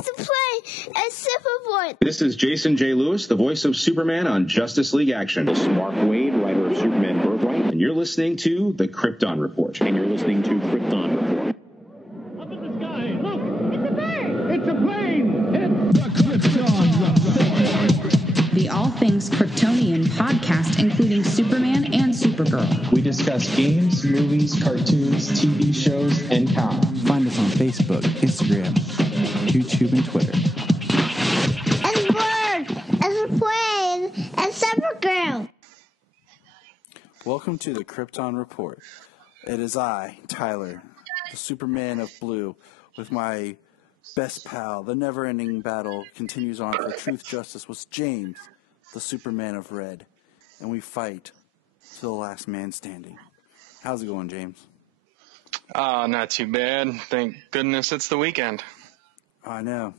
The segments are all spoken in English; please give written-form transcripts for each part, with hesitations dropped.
as a plane and Superboy. This is Jason J. Lewis, the voice of Superman on Justice League Action. This is Mark Wade, writer of Superman Birthright. And you're listening to The Krypton Report. And you're listening to Krypton Report. Up in the sky, look! It's a bird! It's a plane! It's the Krypton Report! The All Things Kryptonian podcast, including Superman and Supergirl. We discuss games, movies, cartoons, TV shows, and comics. Find us on Facebook, Instagram, YouTube, and Twitter. As a bird, as a plane, and Supergirl. Welcome to the Krypton Report. It is I, Tyler, the Superman of Blue, with my best pal. The never-ending battle continues on for truth, justice with James, the Superman of Red, and we fight to the last man standing. How's it going, James? Not too bad. Thank goodness it's the weekend. I know.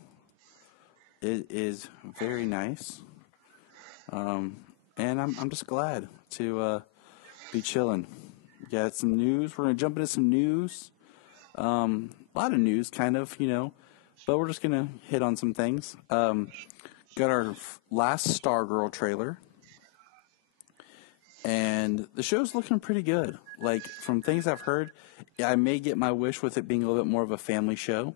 It is very nice. And I'm just glad to be chilling. Got some news. We're going to jump into some news. A lot of news, kind of, but we're just going to hit on some things. Got our last Stargirl trailer. And the show's looking pretty good. Like, from things I've heard, I may get my wish with it being a little bit more of a family show.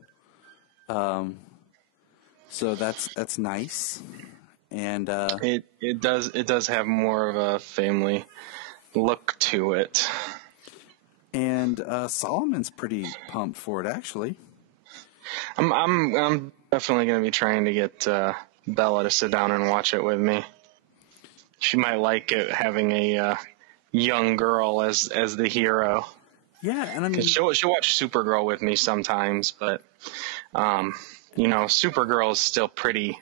So that's nice. And it does have more of a family look to it. And Solomon's pretty pumped for it, actually. I'm definitely going to be trying to get Bella to sit down and watch it with me. She might like it having a young girl as the hero. Yeah, and I mean, she'll watch Supergirl with me sometimes, but Supergirl is still pretty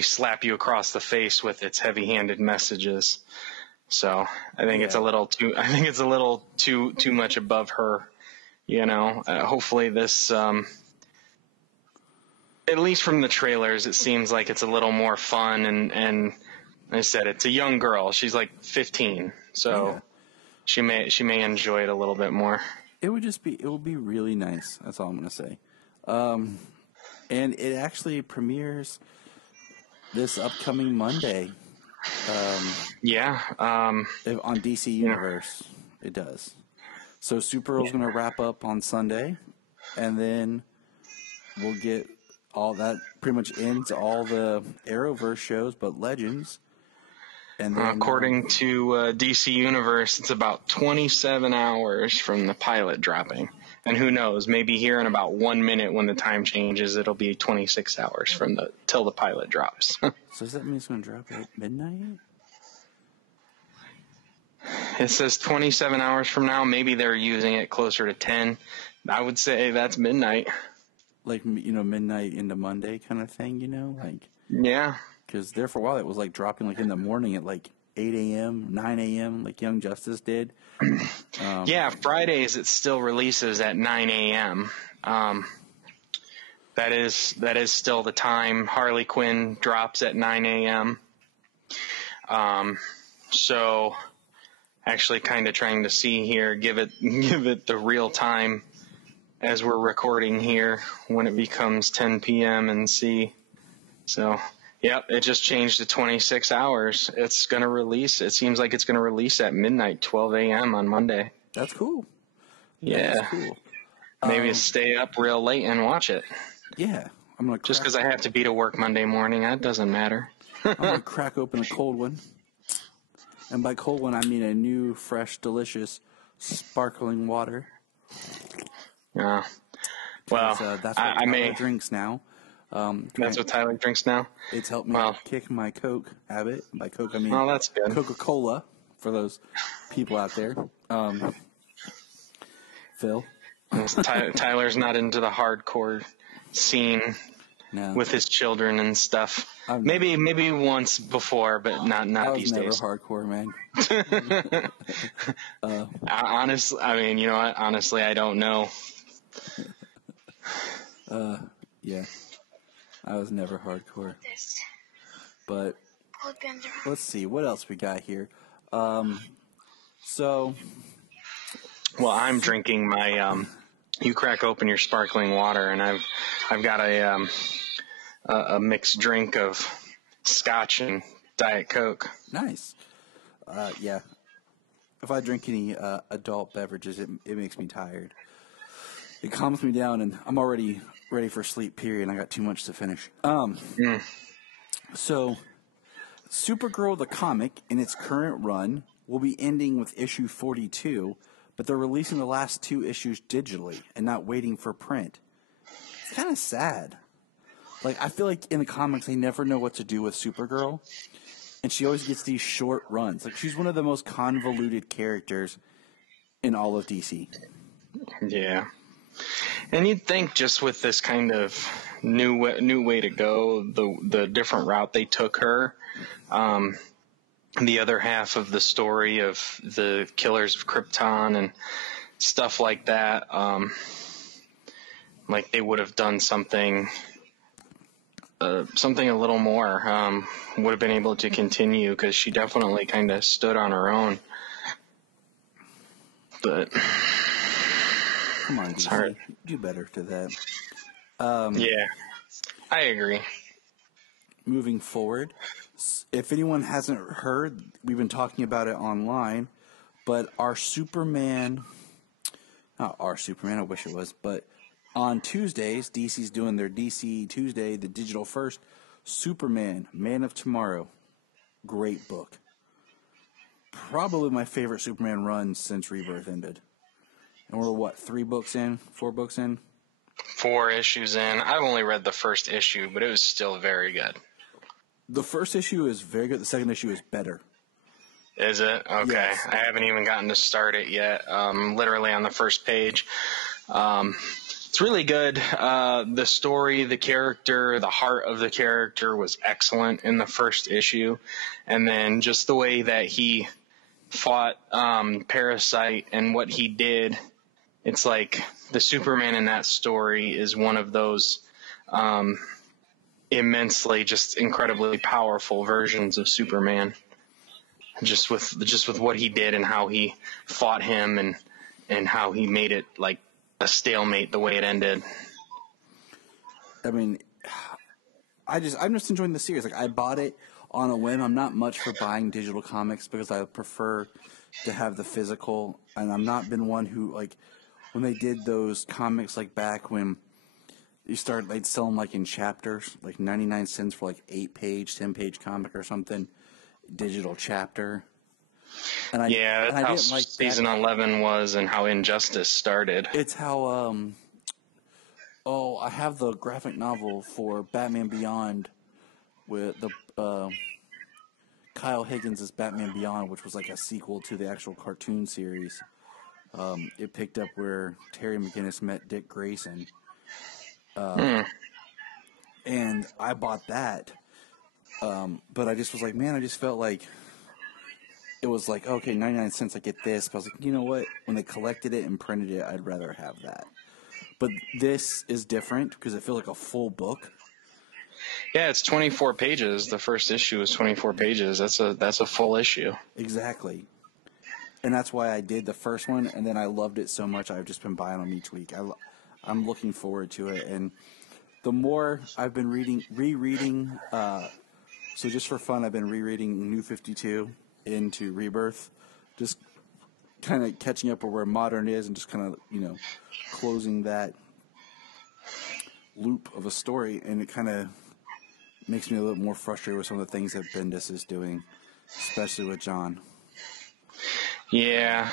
slap you across the face with its heavy-handed messages. So I think it's a little too much above her. Hopefully this. At least from the trailers, it seems like it's a little more fun, and like I said, it's a young girl. She's like 15, so she may enjoy it a little bit more. It would be really nice. That's all I'm gonna say. And it actually premieres this upcoming Monday. On DC Universe, it does. So Supergirl's gonna wrap up on Sunday, and then we'll get. All that pretty much ends all the Arrowverse shows, but Legends. And then, according to DC Universe, it's about 27 hours from the pilot dropping. And who knows, maybe here in about 1 minute when the time changes, it'll be 26 hours from till the pilot drops. So does that mean it's going to drop at midnight? It says 27 hours from now. Maybe they're using it closer to 10. I would say that's midnight. Like, midnight into Monday kind of thing, like. Yeah. Because there for a while it was like dropping like in the morning at like 8 a.m., 9 a.m. like Young Justice did. Yeah, Fridays it still releases at 9 a.m. That is still the time. Harley Quinn drops at 9 a.m. So actually kind of trying to see here, give it the real time as we're recording here when it becomes 10 p.m. and see. So, yep, it just changed to 26 hours. It's going to release. It seems like it's going to release at midnight, 12 a.m. on Monday. That's cool. Yeah. That's cool. Maybe stay up real late and watch it. Yeah. I'm gonna just because I have to be to work Monday morning, that doesn't matter. I'm going to crack open a cold one. And by cold one, I mean a new, fresh, delicious, sparkling water. Yeah. Well, that's what Tyler drinks now. That's what Tyler drinks now? It's helped me kick my Coke habit. By Coke, I mean that's good. Coca-Cola, for those people out there. Phil? Tyler's not into the hardcore scene with his children and stuff. Maybe once before, but not these days. I was never hardcore, man. Honestly, I mean, you know what? Honestly, I don't know. Yeah. I was never hardcore. But let's see what else we got here. Well, I'm drinking my you crack open your sparkling water, and I've got a mixed drink of Scotch and Diet Coke. Nice. Yeah. If I drink any adult beverages, it makes me tired. It calms me down, and I'm already ready for sleep, period. I got too much to finish. So, Supergirl the comic, in its current run, will be ending with issue 42, but they're releasing the last 2 issues digitally and not waiting for print. It's kind of sad. Like, I feel like in the comics, they never know what to do with Supergirl, and she always gets these short runs. Like, she's one of the most convoluted characters in all of DC. Yeah. And you'd think just with this kind of new way to go, the different route they took her, the other half of the story of the Killers of Krypton and stuff like that, like they would have done something a little more, would have been able to continue, because she definitely kind of stood on her own. But Come on, DC. hard. Do better to that. Yeah, I agree. Moving forward, if anyone hasn't heard, we've been talking about it online, but not our Superman, I wish it was, but on Tuesdays, DC's doing their DC Tuesday, the digital first, Superman, Man of Tomorrow. Great book. Probably my favorite Superman run since Rebirth ended. And we're, 4 books in? 4 issues in. I've only read the first issue, but it was still very good. The first issue is very good. The second issue is better. Is it? Okay. Yes. I haven't even gotten to start it yet. Literally on the first page. It's really good. The story, the character, the heart of the character was excellent in the first issue. And then just the way that he fought Parasite and what he did, it's like the Superman in that story is one of those immensely, just incredibly powerful versions of Superman. Just with what he did and how he fought him and how he made it like a stalemate the way it ended. I mean, I'm just enjoying the series. Like, I bought it on a whim. I'm not much for buying digital comics because I prefer to have the physical, and I'm not been one who, like, when they did those comics, like back when they'd sell them like in chapters, like 99 cents for like 8-page, 10-page comic or something, digital chapter. And that's how didn't like season that. 11 was and how Injustice started. It's how, I have the graphic novel for Batman Beyond with the Kyle Higgins' Batman Beyond, which was like a sequel to the actual cartoon series. It picked up where Terry McGinnis met Dick Grayson. And I bought that. But I just was like, man, I just felt like it was like, okay, 99 cents, I get this. But I was like, you know what? When they collected it and printed it, I'd rather have that. But this is different because it feels like a full book. Yeah, it's 24 pages. The first issue is 24 pages. That's a full issue. Exactly. And that's why I did the first one, and then I loved it so much I've just been buying them each week. I'm looking forward to it. And the more I've been rereading, so just for fun, I've been rereading New 52 into Rebirth, just kind of catching up where Modern is and just kind of, closing that loop of a story. And it kind of makes me a little more frustrated with some of the things that Bendis is doing, especially with John. Yeah.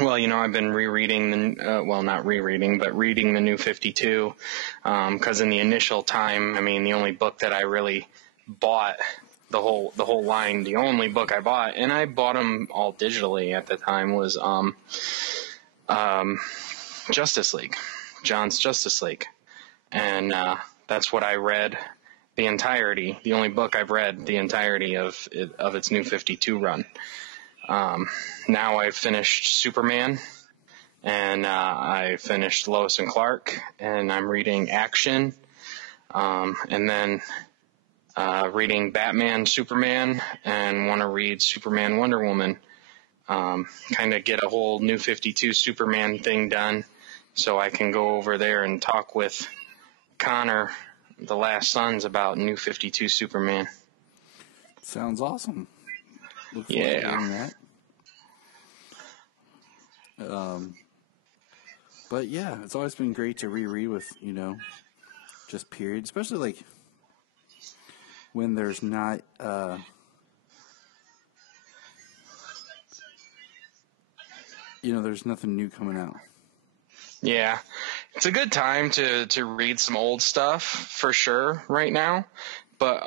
Well, I've been reading not rereading, but reading the New 52, because in the initial time, the only book that I really bought, the whole line, the only book I bought, and I bought them all digitally at the time, was Justice League, John's Justice League, and that's what I read the entirety. The only book I've read the entirety of its New 52 run. Now I've finished Superman, and I finished Lois and Clark, and I'm reading Action, and then reading Batman, Superman, and want to read Superman, Wonder Woman. Kind of get a whole New 52 Superman thing done, so I can go over there and talk with Connor, the Last Sons, about New 52 Superman. Sounds awesome. Look forward to hearing that. But yeah, it's always been great to reread with, just period, especially like when there's not there's nothing new coming out. Yeah, it's a good time to read some old stuff for sure right now. But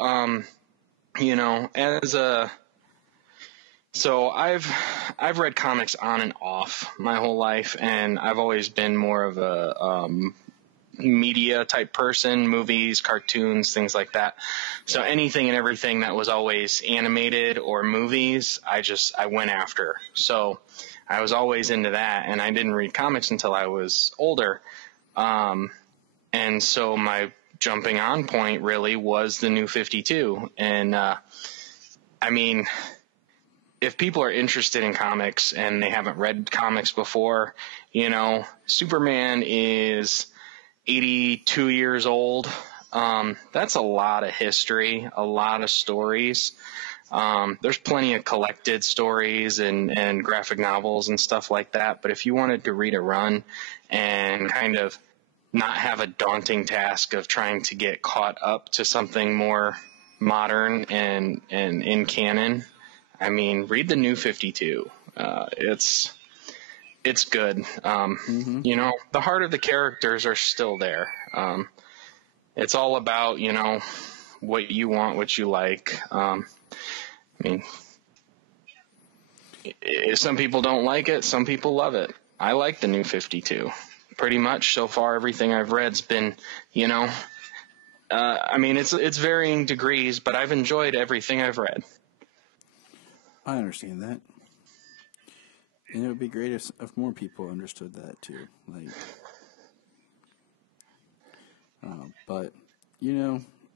so I've read comics on and off my whole life, and I've always been more of a media type person, movies, cartoons, things like that. So anything and everything that was always animated or movies, I went after. So I was always into that, and I didn't read comics until I was older. And so my jumping on point really was the New 52. And if people are interested in comics and they haven't read comics before, Superman is 82 years old. That's a lot of history, a lot of stories. There's plenty of collected stories and graphic novels and stuff like that. But if you wanted to read a run and kind of not have a daunting task of trying to get caught up to something more modern and in canon, read the New 52. It's good. The heart of the characters are still there. It's all about, what you want, what you like. Some people don't like it. Some people love it. I like the New 52. Pretty much so far, everything I've read's been, it's varying degrees, but I've enjoyed everything I've read. I understand that. And it would be great if more people understood that too. But,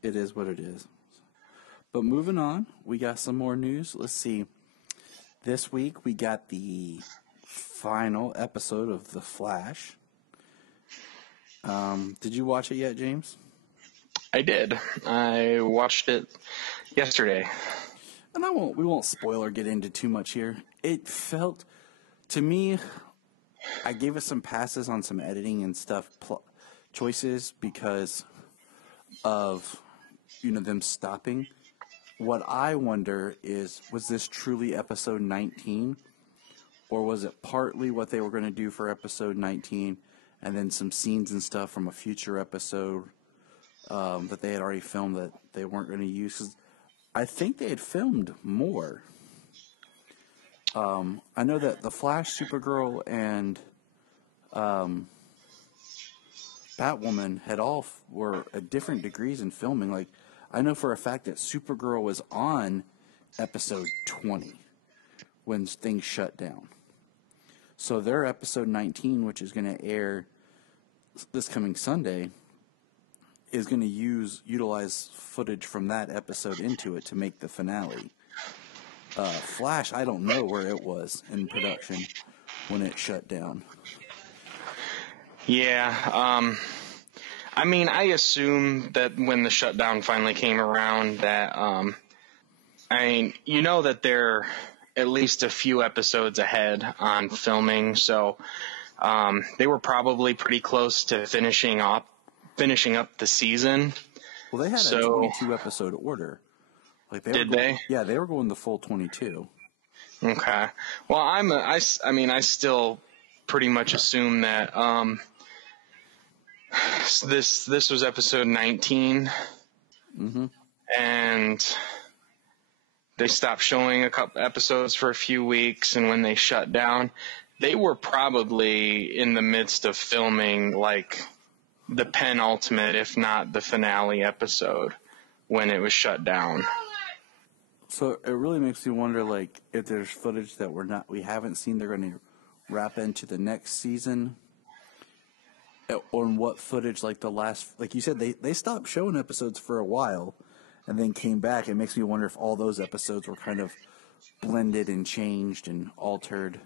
it is what it is. But moving on, we got some more news. Let's see. This week we got the final episode of The Flash. Did you watch it yet, James? I did. I watched it yesterday. And we won't spoil or get into too much here. It felt, to me, I gave it some passes on some editing and stuff, choices because of, them stopping. What I wonder is, was this truly episode 19? Or was it partly what they were going to do for episode 19 and then some scenes and stuff from a future episode that they had already filmed that they weren't going to use? 'Cause I think they had filmed more. I know that The Flash, Supergirl, and Batwoman had were at different degrees in filming. Like, I know for a fact that Supergirl was on episode 20 when things shut down. So their episode 19, which is going to air this coming Sunday, is going to utilize footage from that episode into it to make the finale. Flash, I don't know where it was in production when it shut down. Yeah, I assume that when the shutdown finally came around that, that they're at least a few episodes ahead on filming, so they were probably pretty close to finishing up the season. Well, they had a 22 episode order. Did they? Yeah, they were going the full 22. Okay. Well, I still pretty much assume that this was episode 19. Mm-hmm. And they stopped showing a couple episodes for a few weeks, and when they shut down, they were probably in the midst of filming like the penultimate, if not the finale episode, when it was shut down. So it really makes me wonder, if there's footage that we haven't seen, they're going to wrap into the next season. On what footage, like you said, they stopped showing episodes for a while, and then came back. It makes me wonder if all those episodes were kind of blended and changed and altered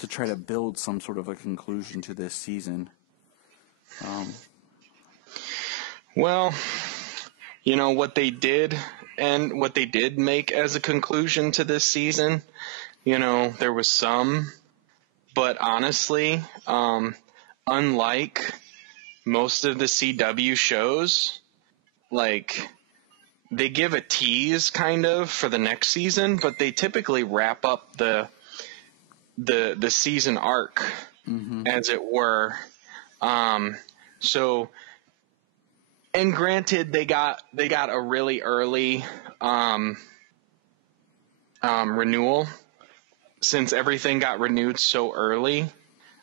to try to build some sort of a conclusion to this season. Well, what they did and what they did make as a conclusion to this season, there was some, but honestly, unlike most of the CW shows, like, they give a tease kind of for the next season, but they typically wrap up the season arc, as it were. So, and granted, they got a really early renewal. Since everything got renewed so early,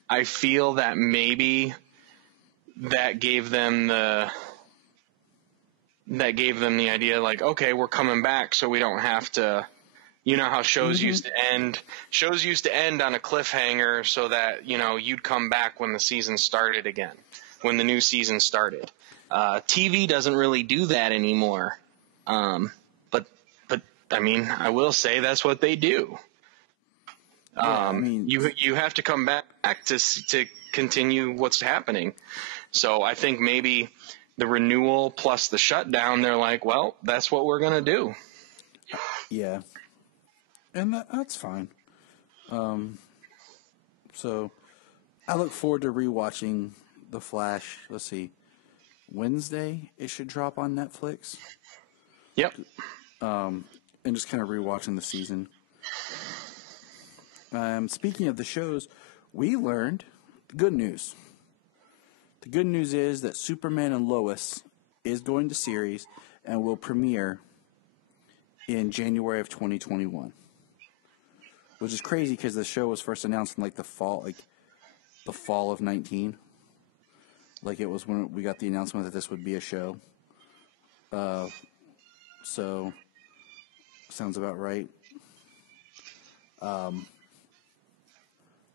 I feel that maybe that gave them the idea, like, okay, we're coming back, so we don't have to. You know how shows used to end? Shows used to end on a cliffhanger so that, you'd come back when the season started again, when the new season started. TV doesn't really do that anymore. But I mean, I will say that's what they do. You have to come back to continue what's happening. So I think maybe the renewal plus the shutdown, they're like, well, that's what we're going to do. Yeah. And that's fine. So I look forward to rewatching The Flash. Let's see. Wednesday, it should drop on Netflix. Yep. And just kind of rewatching the season. Speaking of the shows, we learned good news. The good news is that Superman and Lois is going to series and will premiere in January of 2021. Which is crazy because the show was first announced in the fall of 19. Like, it was when we got the announcement that this would be a show. So sounds about right.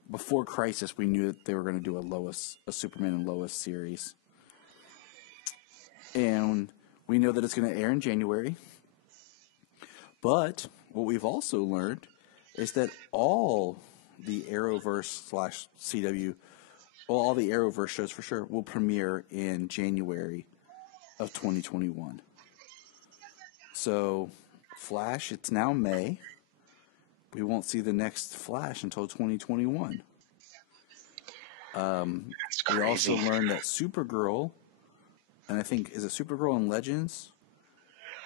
Before Crisis, we knew that they were going to do a Superman and Lois series. And we know that it's going to air in January. But what we've also learned is that all the Arrowverse / CW, all the Arrowverse shows for sure, will premiere in January of 2021. So, Flash, it's now May. We won't see the next Flash until 2021. We also learned that Supergirl, and I think, is it Supergirl and Legends?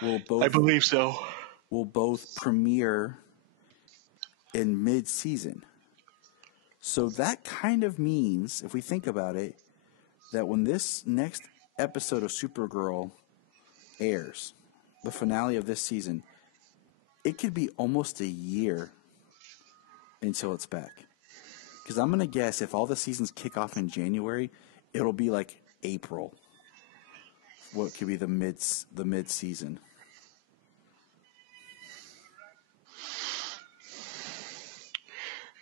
I believe so. Will both premiere in mid-season. So that kind of means, if we think about it, that when this next episode of Supergirl airs, the finale of this season, it could be almost a year until it's back. Because I'm going to guess if all the seasons kick off in January, it'll be like April. What could be the mid-season.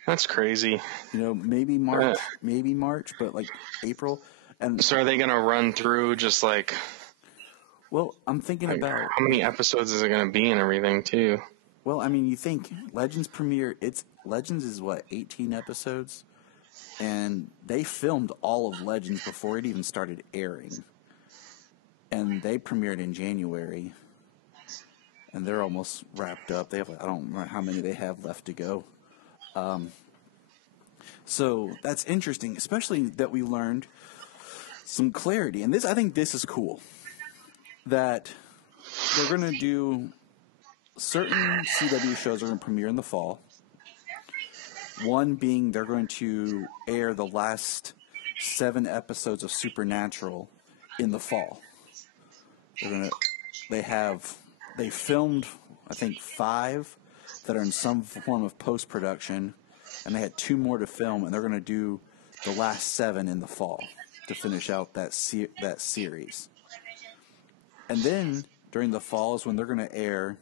That's crazy. Maybe March, but like April. And so are they going to run through just like... Well, I'm thinking about... How many episodes is it going to be and everything, too? Well, I mean, you think Legends premiere... Legends is, 18 episodes? And they filmed all of Legends before it even started airing. And they premiered in January. And they're almost wrapped up. They have, I don't remember how many they have left to go. So that's interesting, especially that we learned some clarity. And I think this is cool. That they're going to do certain CW shows are going to premiere in the fall. One being they're going to air the last 7 episodes of Supernatural in the fall. They filmed, I think, 5 that are in some form of post-production, and they had 2 more to film, and they're going to do the last 7 in the fall to finish out that series. And then, during the fall is when they're going to air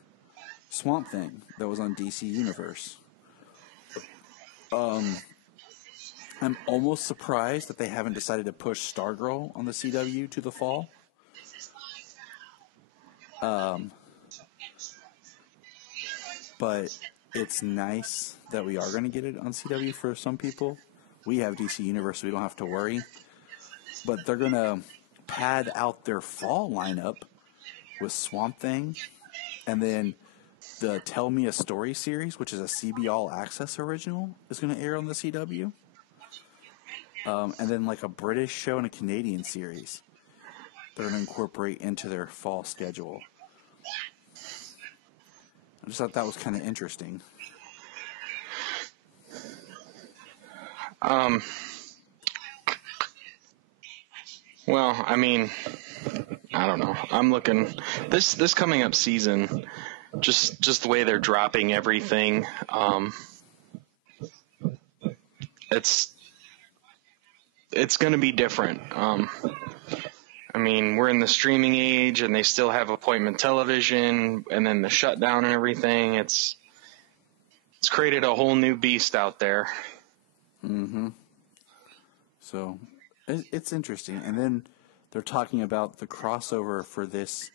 Swamp Thing that was on DC Universe. I'm almost surprised that they haven't decided to push Stargirl on the CW to the fall. But it's nice that we are going to get it on CW for some people. We have DC Universe, so we don't have to worry. But they're going to pad out their fall lineup with Swamp Thing, and then the Tell Me a Story series, which is a CB All Access original, is going to air on the CW. And then like a British show and a Canadian series they're going to incorporate into their fall schedule. I just thought that was kind of interesting. Well, I mean, I don't know. I'm looking this coming up season, just the way they're dropping everything. It's going to be different. I mean, we're in the streaming age, and they still have appointment television, and then the shutdown and everything. It's created a whole new beast out there. Mm-hmm. So it's interesting. And then they're talking about the crossover for this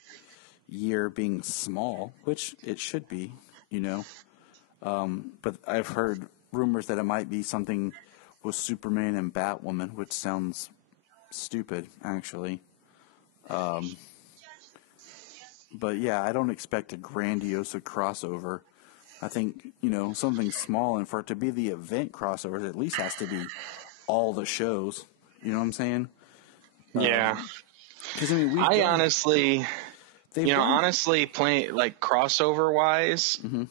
year being small, which it should be, you know. But I've heard rumors that it might be something with Superman and Batwoman, which sounds stupid, actually. But yeah, I don't expect a grandiose crossover. I think, you know, something small, and for it to be the event crossover, it at least has to be all the shows. You know what I'm saying? Yeah. Because I mean, honestly playing like crossover wise, mm-hmm.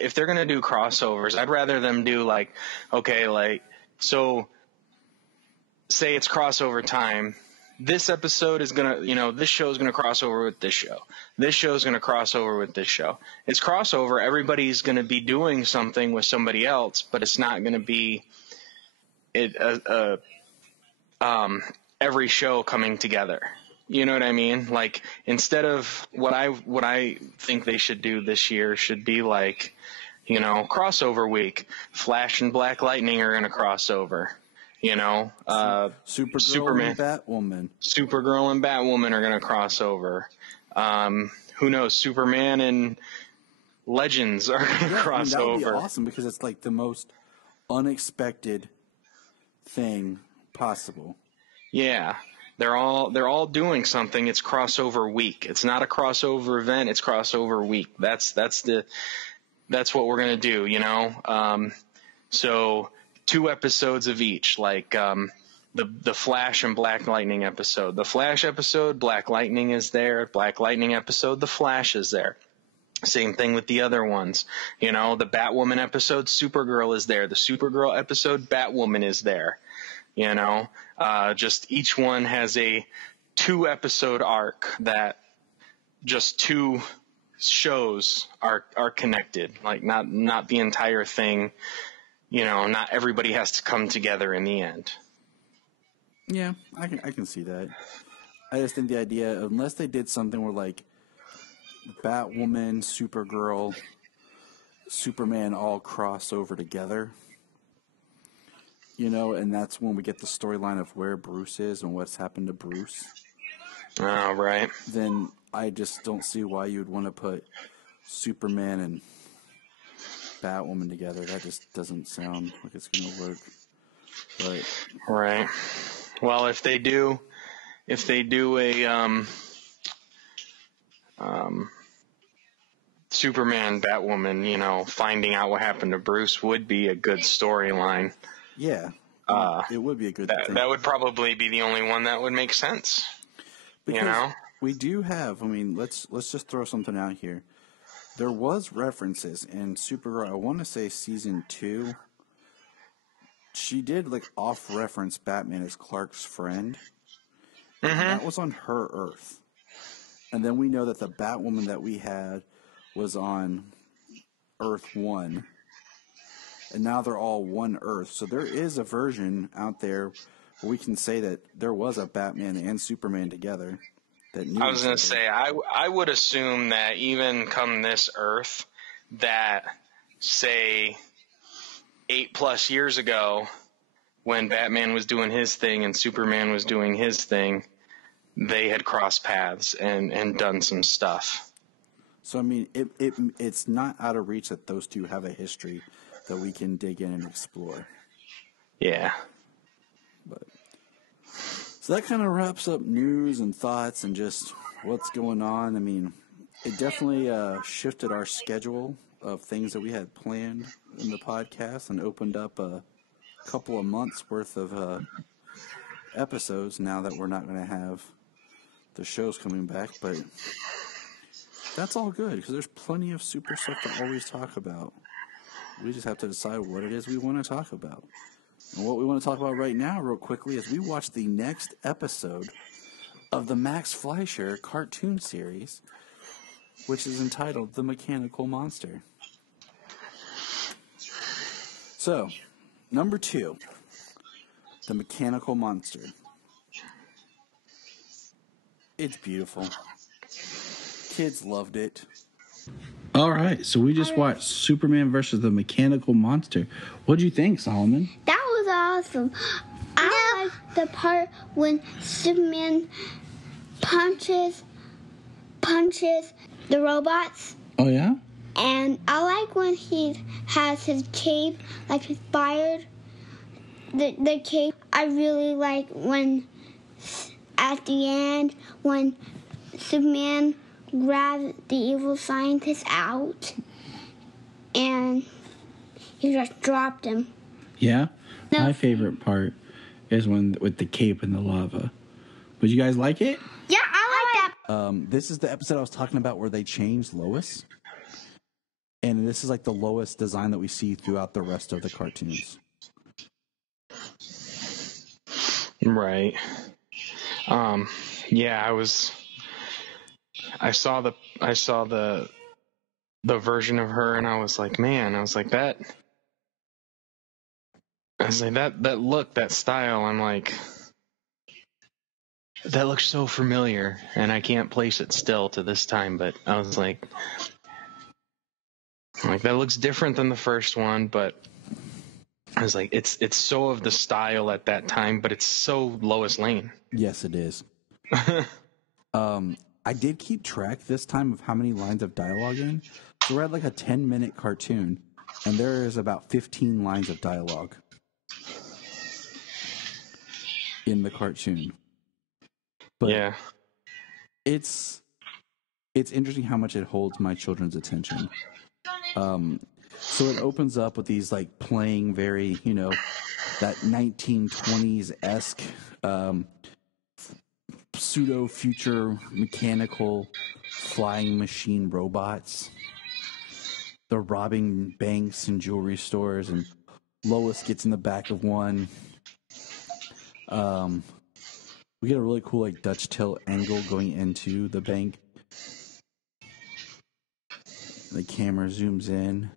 if they're gonna do crossovers, I'd rather them do like, okay, like, so say it's crossover time. This episode is gonna, you know, this show is gonna cross over with this show. This show is gonna cross over with this show. It's crossover. Everybody's gonna be doing something with somebody else, but it's not gonna be every show coming together. You know what I mean? Like, instead of what I think they should do this year should be like, you know, crossover week. Flash and Black Lightning are gonna cross over. You know, Supergirl and Batwoman. Supergirl and Batwoman are going to cross over. Who knows? Superman and Legends are going to cross that would over. Be awesome, because it's like the most unexpected thing possible. Yeah, they're all doing something. It's crossover week. It's not a crossover event. It's crossover week. That's what we're going to do. You know, so 2 episodes of each, like the Flash and Black Lightning episode. The Flash episode, Black Lightning is there. Black Lightning episode, the Flash is there. Same thing with the other ones. You know, the Batwoman episode, Supergirl is there. The Supergirl episode, Batwoman is there. You know, just each one has a 2-episode arc that just 2 shows are connected. Like, not the entire thing. You know, not everybody has to come together in the end. Yeah, I can see that. I just think the idea, unless they did something where, like, Batwoman, Supergirl, Superman all cross over together, you know, and that's when we get the storyline of where Bruce is and what's happened to Bruce. Oh, right. Then I just don't see why you would want to put Superman and Batwoman together. That just doesn't sound like it's going to work. But right. Well, if they do a Superman, Batwoman, you know, finding out what happened to Bruce would be a good storyline. Yeah, it would be a good thing. That would probably be the only one that would make sense. Because, you know, we do have. I mean, let's just throw something out here. There was references in Supergirl, I want to say season 2. She did, like, off-reference Batman as Clark's friend. Mm-hmm. That was on her Earth. And then we know that the Batwoman that we had was on Earth 1. And now they're all one Earth. So there is a version out there where we can say that there was a Batman and Superman together. I was going to say, I would assume that even come this Earth, that, say, 8+ years ago, when Batman was doing his thing and Superman was doing his thing, they had crossed paths and done some stuff. So I mean, it's not out of reach that those two have a history that we can dig in and explore. Yeah. But so that kind of wraps up news and thoughts and just what's going on. I mean, it definitely shifted our schedule of things that we had planned in the podcast and opened up a couple of months worth of episodes now that we're not going to have the shows coming back. But that's all good because there's plenty of super stuff to always talk about. We just have to decide what it is we want to talk about. And what we want to talk about right now, real quickly, is we watched the next episode of the Max Fleischer cartoon series, which is entitled The Mechanical Monster. So, number 2, The Mechanical Monster. It's beautiful. Kids loved it. All right, so we just watched Superman versus the Mechanical Monster. What'd you think, Solomon? That was awesome. I like the part when Superman punches the robots. Oh, yeah? And I like when he has his cape, like he's fired. The cape, I really like when, at the end, when Superman grabs the evil scientist out, and he just dropped him. Yeah? No. My favorite part is when with the cape and the lava. Would you guys like it? Yeah, I like that. This is the episode I was talking about where they changed Lois. And this is like the Lois design that we see throughout the rest of the cartoons. Right. Yeah, I saw the version of her and I was like, that look, that style, I'm like, that looks so familiar and I can't place it still to this time, but I was like that looks different than the first one, but I was like, it's so of the style at that time, but it's so Lois Lane. Yes, it is. I did keep track this time of how many lines of dialogue in. So we're at like a 10-minute cartoon, and there is about 15 lines of dialogue in the cartoon. But yeah. It's interesting how much it holds my children's attention. So it opens up with these like playing very, that 1920s-esque pseudo-future mechanical flying machine robots. They're robbing banks and jewelry stores, and Lois gets in the back of one. We get a really cool like Dutch tilt angle going into the bank. The camera zooms in.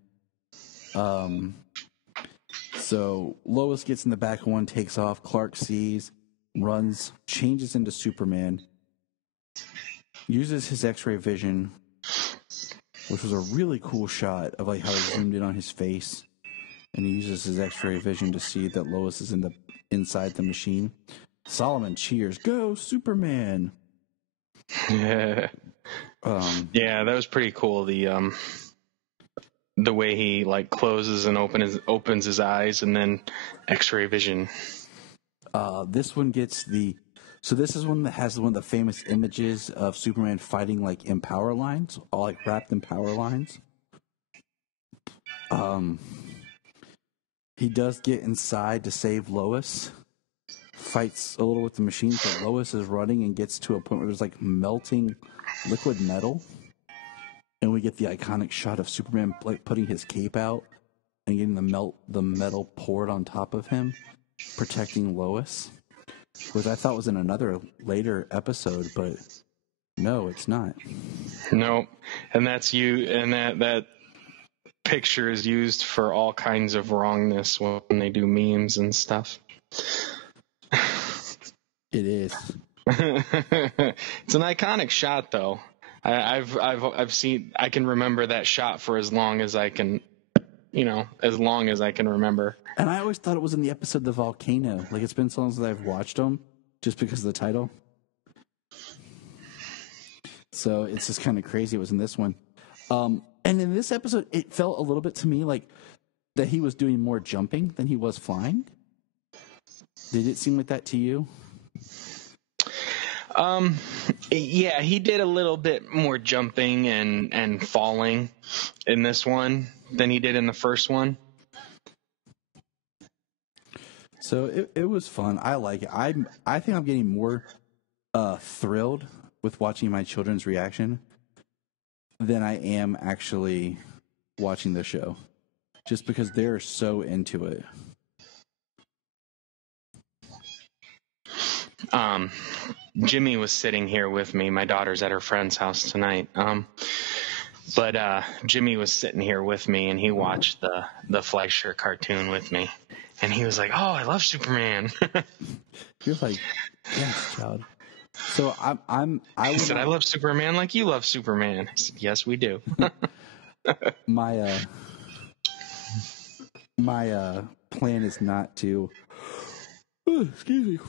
So Lois gets in the back of one, takes off. Clark sees, runs, changes into Superman, uses his X-ray vision, which was a really cool shot of like how it zoomed in on his face, and he uses his X-ray vision to see that Lois is inside the machine. Solomon cheers, "Go Superman!" Yeah. Yeah, that was pretty cool. The way he like closes and opens his eyes and then X-ray vision. This one gets this is one that has one of the famous images of Superman fighting like in power lines, all like wrapped in power lines. He does get inside to save Lois. Fights a little with the machine, but Lois is running and gets to a point where there's like melting liquid metal. And we get the iconic shot of Superman like putting his cape out and getting the metal poured on top of him, protecting Lois, which I thought was in another later episode, but no, it's not. No, and that's and that picture is used for all kinds of wrongness when they do memes and stuff. It is. It's an iconic shot, though. I've seen. I can remember that shot for as long as I can, as long as I can remember. And I always thought it was in the episode The Volcano. Like it's been so long since I've watched them, just because of the title. So it's just kind of crazy. It was in this one. And in this episode, it felt a little bit to me like that he was doing more jumping than he was flying. Did it seem like that to you? Yeah, he did a little bit more jumping and falling in this one than he did in the first one. So it was fun. I like it. I think I'm getting more thrilled with watching my children's reaction than I am actually watching the show, just because they're so into it. Jimmy was sitting here with me. My daughter's at her friend's house tonight. But Jimmy was sitting here with me, and he watched the Fleischer cartoon with me, and he was like, "Oh, I love Superman." You're like, yes, child. So I said, "I love Superman like you love Superman." I said, "Yes, we do." my plan is not to excuse me,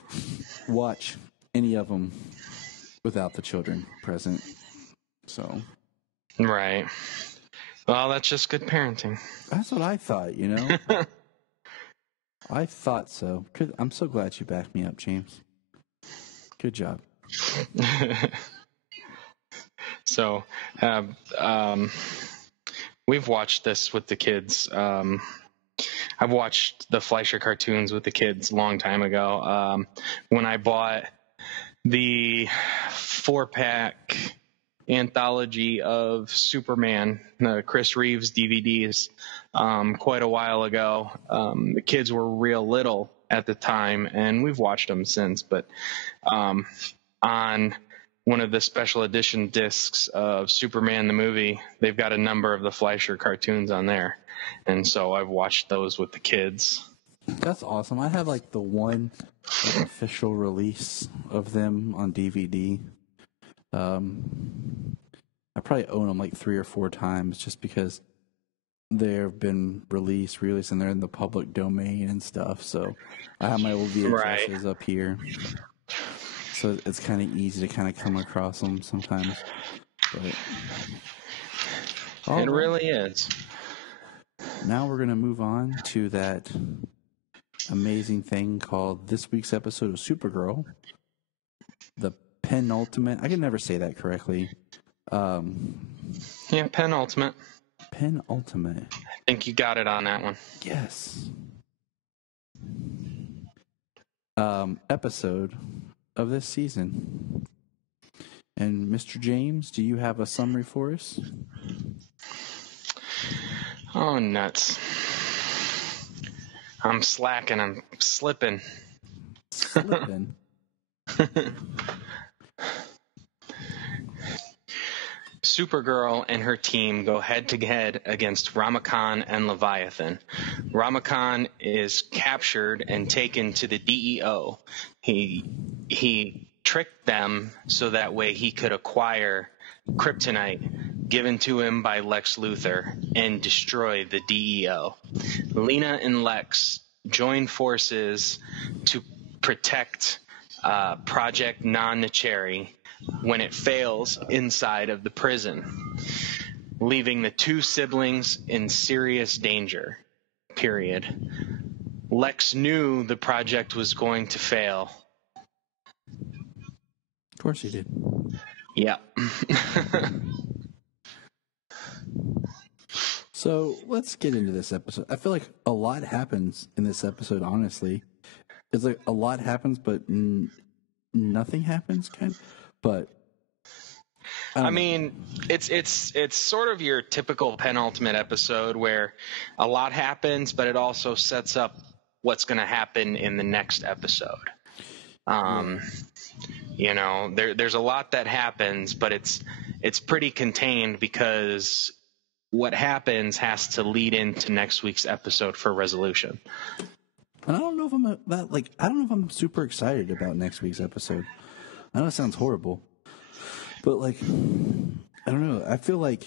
watch any of them without the children present. So right. Well, that's just good parenting. That's what I thought, you know. I thought so. I'm so glad you backed me up, James. Good job. So, we've watched this with the kids. I've watched the Fleischer cartoons with the kids a long time ago. When I bought the 4-pack anthology of Superman, the Chris Reeves DVDs, quite a while ago. The kids were real little at the time, and we've watched them since. But on one of the special edition discs of Superman the movie, they've got a number of the Fleischer cartoons on there. And so I've watched those with the kids. That's awesome. I have like the one official release of them on DVD. I probably own them like 3 or 4 times just because they've been released, and they're in the public domain and stuff. So I have my old VHSs up here. So it's kind of easy to kind of come across them sometimes. But it really is. Now we're going to move on to that amazing thing called this week's episode of Supergirl. The penultimate. I can never say that correctly. Yeah, penultimate. Penultimate. I think you got it on that one. Yes. Episode of this season. And Mr. James, do you have a summary for us? Oh, nuts. I'm slacking. I'm slipping. Slipping? Supergirl and her team go head-to-head against Ramakant and Leviathan. Ramakant is captured and taken to the DEO. He tricked them so that way he could acquire kryptonite given to him by Lex Luthor and destroy the DEO. Lena and Lex join forces to protect Project Non-Necheri when it fails inside of the prison, leaving the 2 siblings in serious danger, period. Lex knew the project was going to fail. Of course he did. Yeah. So let's get into this episode. I feel like a lot happens in this episode, honestly. It's like a lot happens, but nothing happens, kind of. But I mean, it's sort of your typical penultimate episode where a lot happens, but it also sets up what's going to happen in the next episode. You know, there's a lot that happens, but it's pretty contained because what happens has to lead into next week's episode for resolution. And I don't know if I'm super excited about next week's episode. I know it sounds horrible, but like, I don't know. I feel like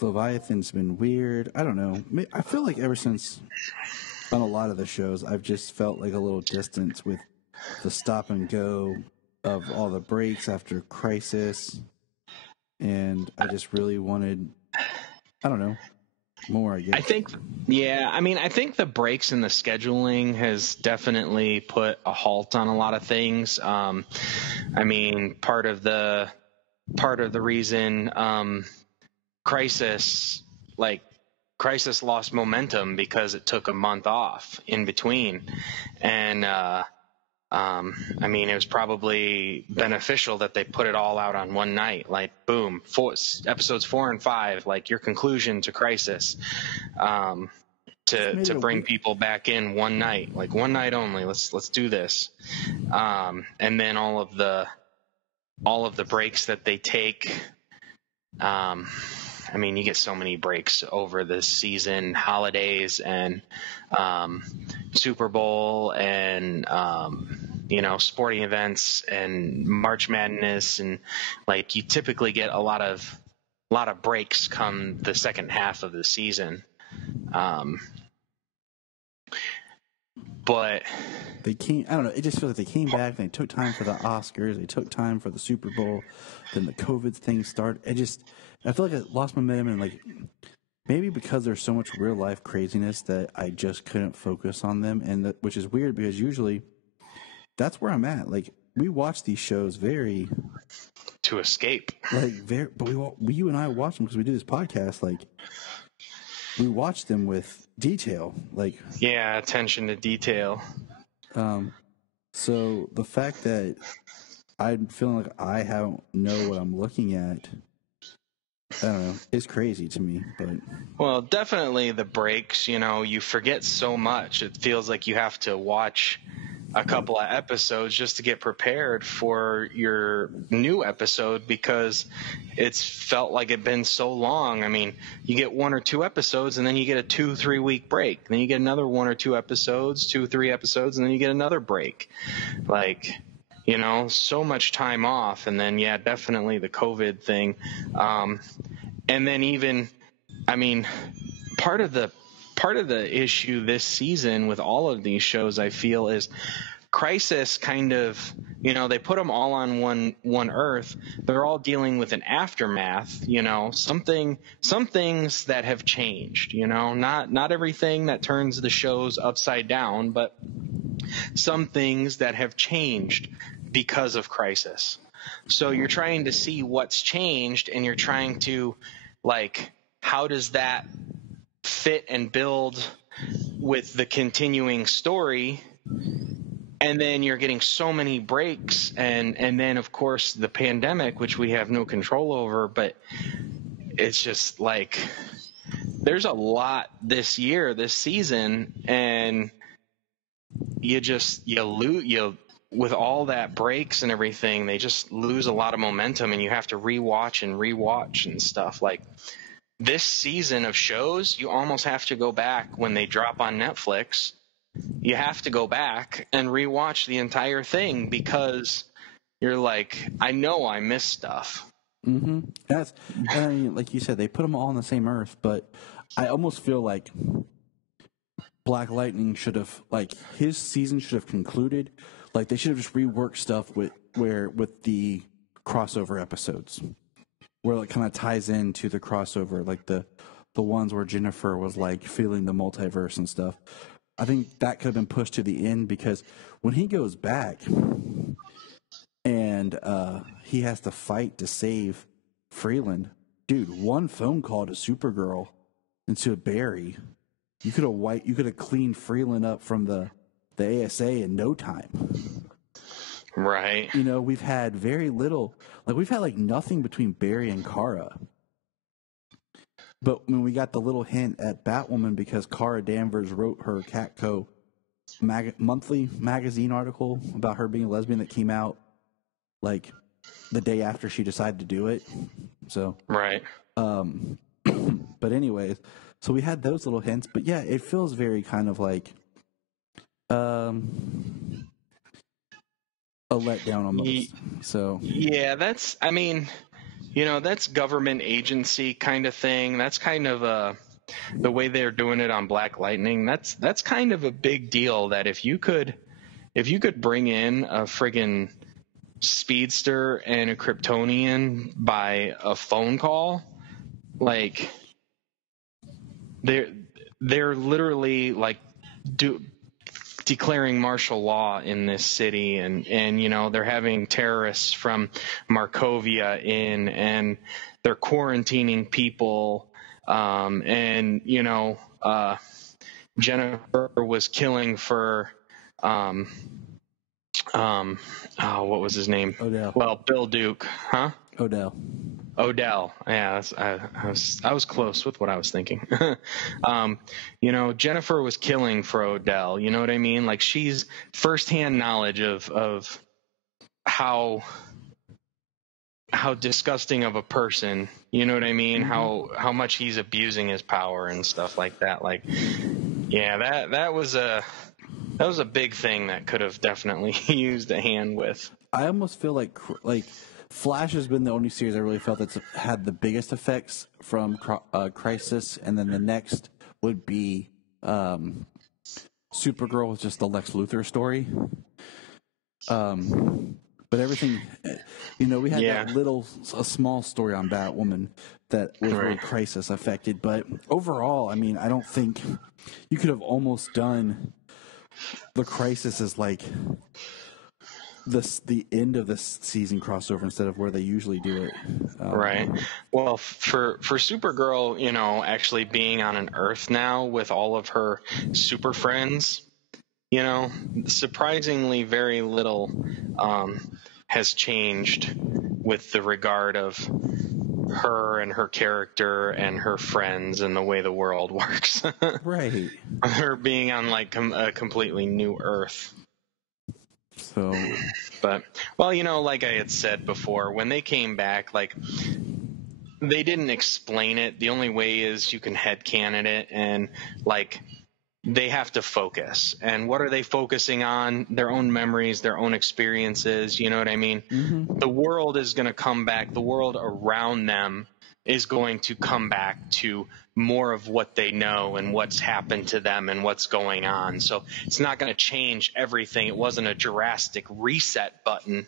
Leviathan's been weird. I don't know. I feel like ever since on a lot of the shows, I've just felt like a little distance with the stop and go of all the breaks after Crisis. And I just really wanted I don't know, more, I guess. I think the breaks in the scheduling has definitely put a halt on a lot of things. I mean, part of the reason Crisis lost momentum because it took a month off in between, and I mean, it was probably beneficial that they put it all out on one night, like boom, episodes 4 and 5, like your conclusion to Crisis, to bring people back in one night, like one night only. Let's do this, and then all of the breaks that they take. I mean, you get so many breaks over the season, holidays and Super Bowl and sporting events and March Madness, and like you typically get a lot of breaks come the second half of the season. But they came, I don't know, it just feels like they came back and they took time for the Oscars, they took time for the Super Bowl, then the COVID thing started. I feel like I lost momentum, and like maybe because there's so much real life craziness that I just couldn't focus on them, and which is weird because usually that's where I'm at. Like we watch these shows very to escape, but you and I watch them because we do this podcast. Like we watch them with detail, like attention to detail. So the fact that I'm feeling like I don't know what I'm looking at, I don't know, it's crazy to me. But well, definitely the breaks. You forget so much. It feels like you have to watch a couple of episodes just to get prepared for your new episode because it's felt like it's been so long. I mean, you get 1 or 2 episodes and then you get a 2-3 week break. Then you get another 1 or 2 episodes, 2-3 episodes, and then you get another break. Like, so much time off. And then, definitely the COVID thing. And then even, I mean, part of the issue this season with all of these shows, I feel, is Crisis kind of, they put them all on one Earth. They're all dealing with an aftermath, some things that have changed, not everything that turns the shows upside down, but some things that have changed because of Crisis. So you're trying to see what's changed, and you're trying to, like, how does that fit and build with the continuing story? And then you're getting so many breaks, and then of course the pandemic, which we have no control over, but it's just like there's a lot this season, and you lose with all that breaks and everything, they just lose a lot of momentum, and you have to rewatch and stuff. Like this season of shows, you almost have to go back when they drop on Netflix. You have to go back and rewatch the entire thing because you're like, I know I missed stuff. Mm-hmm. I mean, like you said, they put them all on the same Earth, but I almost feel like Black Lightning should have, like, his season should have concluded. Like they should have just reworked stuff with the crossover episodes, where it kind of ties into the crossover, like the ones where Jennifer was like feeling the multiverse and stuff. I think that could have been pushed to the end, because when he goes back and he has to fight to save Freeland, dude, one phone call to Supergirl and to Barry, you could have cleaned Freeland up from the ASA in no time. Right. We've had very little, like we've had like nothing between Barry and Kara. But when we got the little hint at Batwoman, because Kara Danvers wrote her Catco monthly magazine article about her being a lesbian that came out like the day after she decided to do it. So right. But anyways, so we had those little hints. But yeah, it feels very kind of like a letdown almost. So yeah, that's government agency kind of thing. That's kind of the way they're doing it on Black Lightning. That's kind of a big deal, that if you could bring in a friggin' speedster and a Kryptonian by a phone call, like they're literally like declaring martial law in this city, and you know, they're having terrorists from Markovia in, and they're quarantining people, and you know, Jennifer was killing for what was his name? Odell. Well, Bill Duke, huh? Odell. Yeah, I was close with what I was thinking. You know, Jennifer was killing for Odell. You know what I mean? Like, she's firsthand knowledge of how disgusting of a person. You know what I mean? How much he's abusing his power and stuff like that. Like, yeah, that was a big thing that could have definitely used a hand with. I almost feel like Flash has been the only series I really felt that's had the biggest effects from Crisis, and then the next would be Supergirl with just the Lex Luthor story. But everything, you know, we had a small story on Batwoman that was really Crisis affected. But overall, I mean, I don't think you could have almost done the Crisis as like the end of this season crossover instead of where they usually do it. Right. Well, for Supergirl, you know, actually being on an Earth now with all of her super friends, you know, surprisingly very little has changed with the regard of her and her character and her friends and the way the world works. Right. Her being on like a completely new Earth. So, but, well, you know, like I had said before, when they came back, like, they didn't explain it. The only way is you can headcanon it, and like, they have to focus. And what are they focusing on? Their own memories, their own experiences. You know what I mean? Mm-hmm. The world is going to come back. The world around them is going to come back to more of what they know and what's happened to them and what's going on. So it's not going to change everything. It wasn't a drastic reset button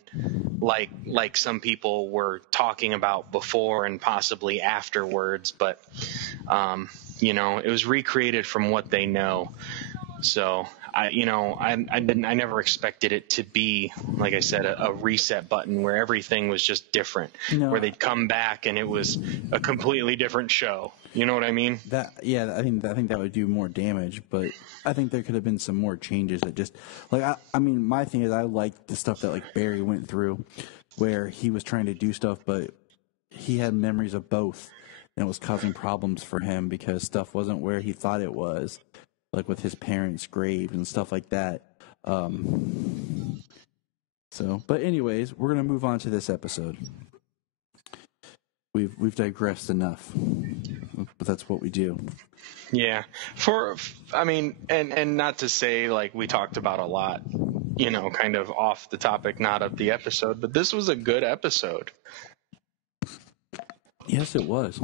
like some people were talking about before and possibly afterwards. But, you know, it was recreated from what they know. So I never expected it to be, like I said, a reset button where everything was just different, where they'd come back and it was a completely different show. You know what I mean? I think that would do more damage, but I think there could have been some more changes that just like I mean, my thing is I like the stuff that like Barry went through, where he was trying to do stuff, but he had memories of both, and it was causing problems for him because stuff wasn't where he thought it was. Like with his parents' graves and stuff like that. But anyways, we're gonna move on to this episode. We've digressed enough, but that's what we do. Yeah. And not to say like we talked about a lot, you know, kind of off the topic, not of the episode, but this was a good episode. Yes, it was.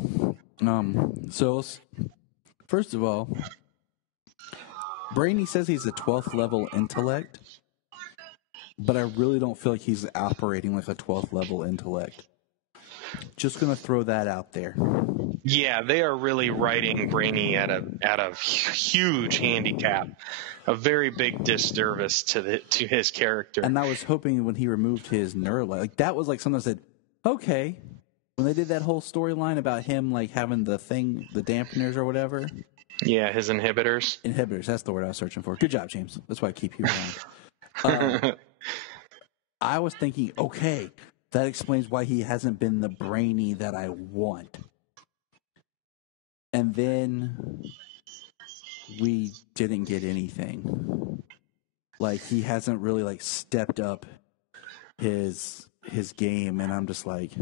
So first of all, Brainy says he's a 12th level intellect, but I really don't feel like he's operating like a 12th level intellect. Just going to throw that out there. Yeah, they are really writing Brainy at a huge handicap, a very big disservice to his character. And I was hoping when he removed his neuro, like that was like something that said, okay, when they did that whole storyline about him like having the dampeners or whatever. Yeah, his inhibitors. Inhibitors, that's the word I was searching for. Good job, James. That's why I keep you around. I was thinking, okay, that explains why he hasn't been the Brainy that I want. And then we didn't get anything. Like, he hasn't really, like, stepped up his game, and I'm just like,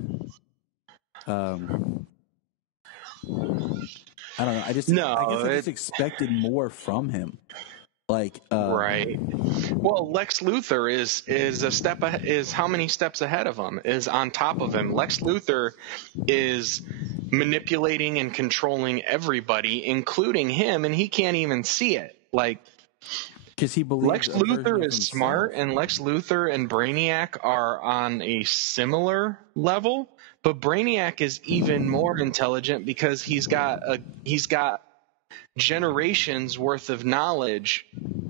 I don't know. I guess I just expected more from him. Like, right. Well, Lex Luthor is how many steps ahead of him? Is on top of him. Lex Luthor is manipulating and controlling everybody, including him, and he can't even see it. Like, because he believes Lex Luthor is smart, and Lex Luthor and Brainiac are on a similar level. But Brainiac is even more intelligent because he's got generations worth of knowledge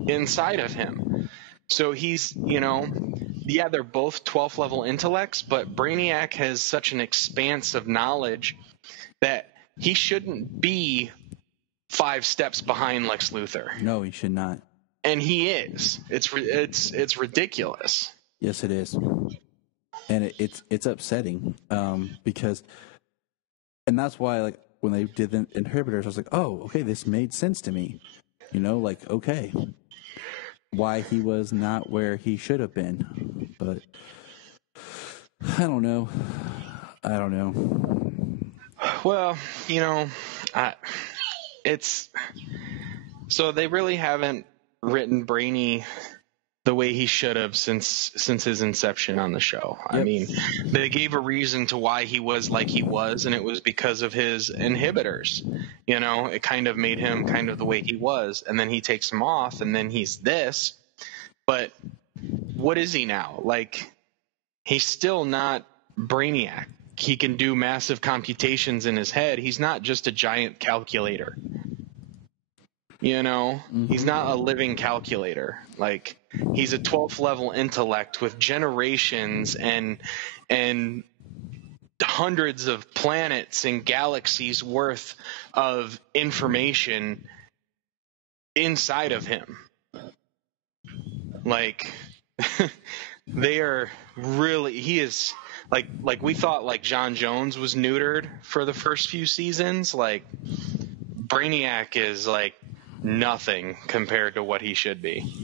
inside of him. So he's, yeah, they're both 12th level intellects, but Brainiac has such an expanse of knowledge that he shouldn't be 5 steps behind Lex Luthor. No, he should not. And he is. It's ridiculous. Yes, it is. And it's upsetting because, and that's why, like, when they did the inhibitors, I was like, oh, okay, this made sense to me. Like, okay, why he was not where he should have been. But I don't know. Well, it's so they really haven't written Brainy the way he should have since his inception on the show. Yep. I mean, they gave a reason to why he was like he was, and it was because of his inhibitors. It kind of made him kind of the way he was, and then he takes them off, and then he's this. But what is he now? Like, he's still not Brainiac. He can do massive computations in his head. He's not just a giant calculator. Mm-hmm. He's not a living calculator. Like, he's a 12th level intellect with generations and hundreds of planets and galaxies worth of information inside of him. Like, they are really, he is like we thought, like, John Jones was neutered for the first few seasons. Like, Brainiac is like nothing compared to what he should be.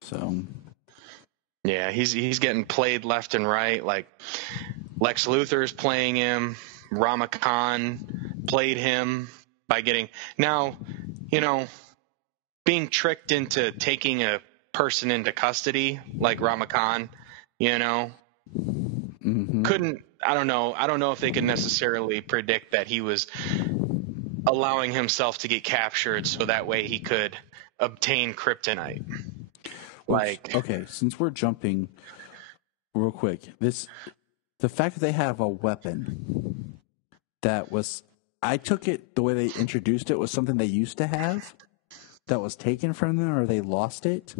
So, yeah, he's getting played left and right. Like, Lex Luthor's playing him. Rama Khan played him by getting now, being tricked into taking a person into custody like Rama Khan, mm-hmm. I don't know if they could necessarily predict that he was allowing himself to get captured so that way he could obtain kryptonite. Okay, since we're jumping real quick, the fact that they have a weapon I took it the way they introduced it was something they used to have that was taken from them or they lost it.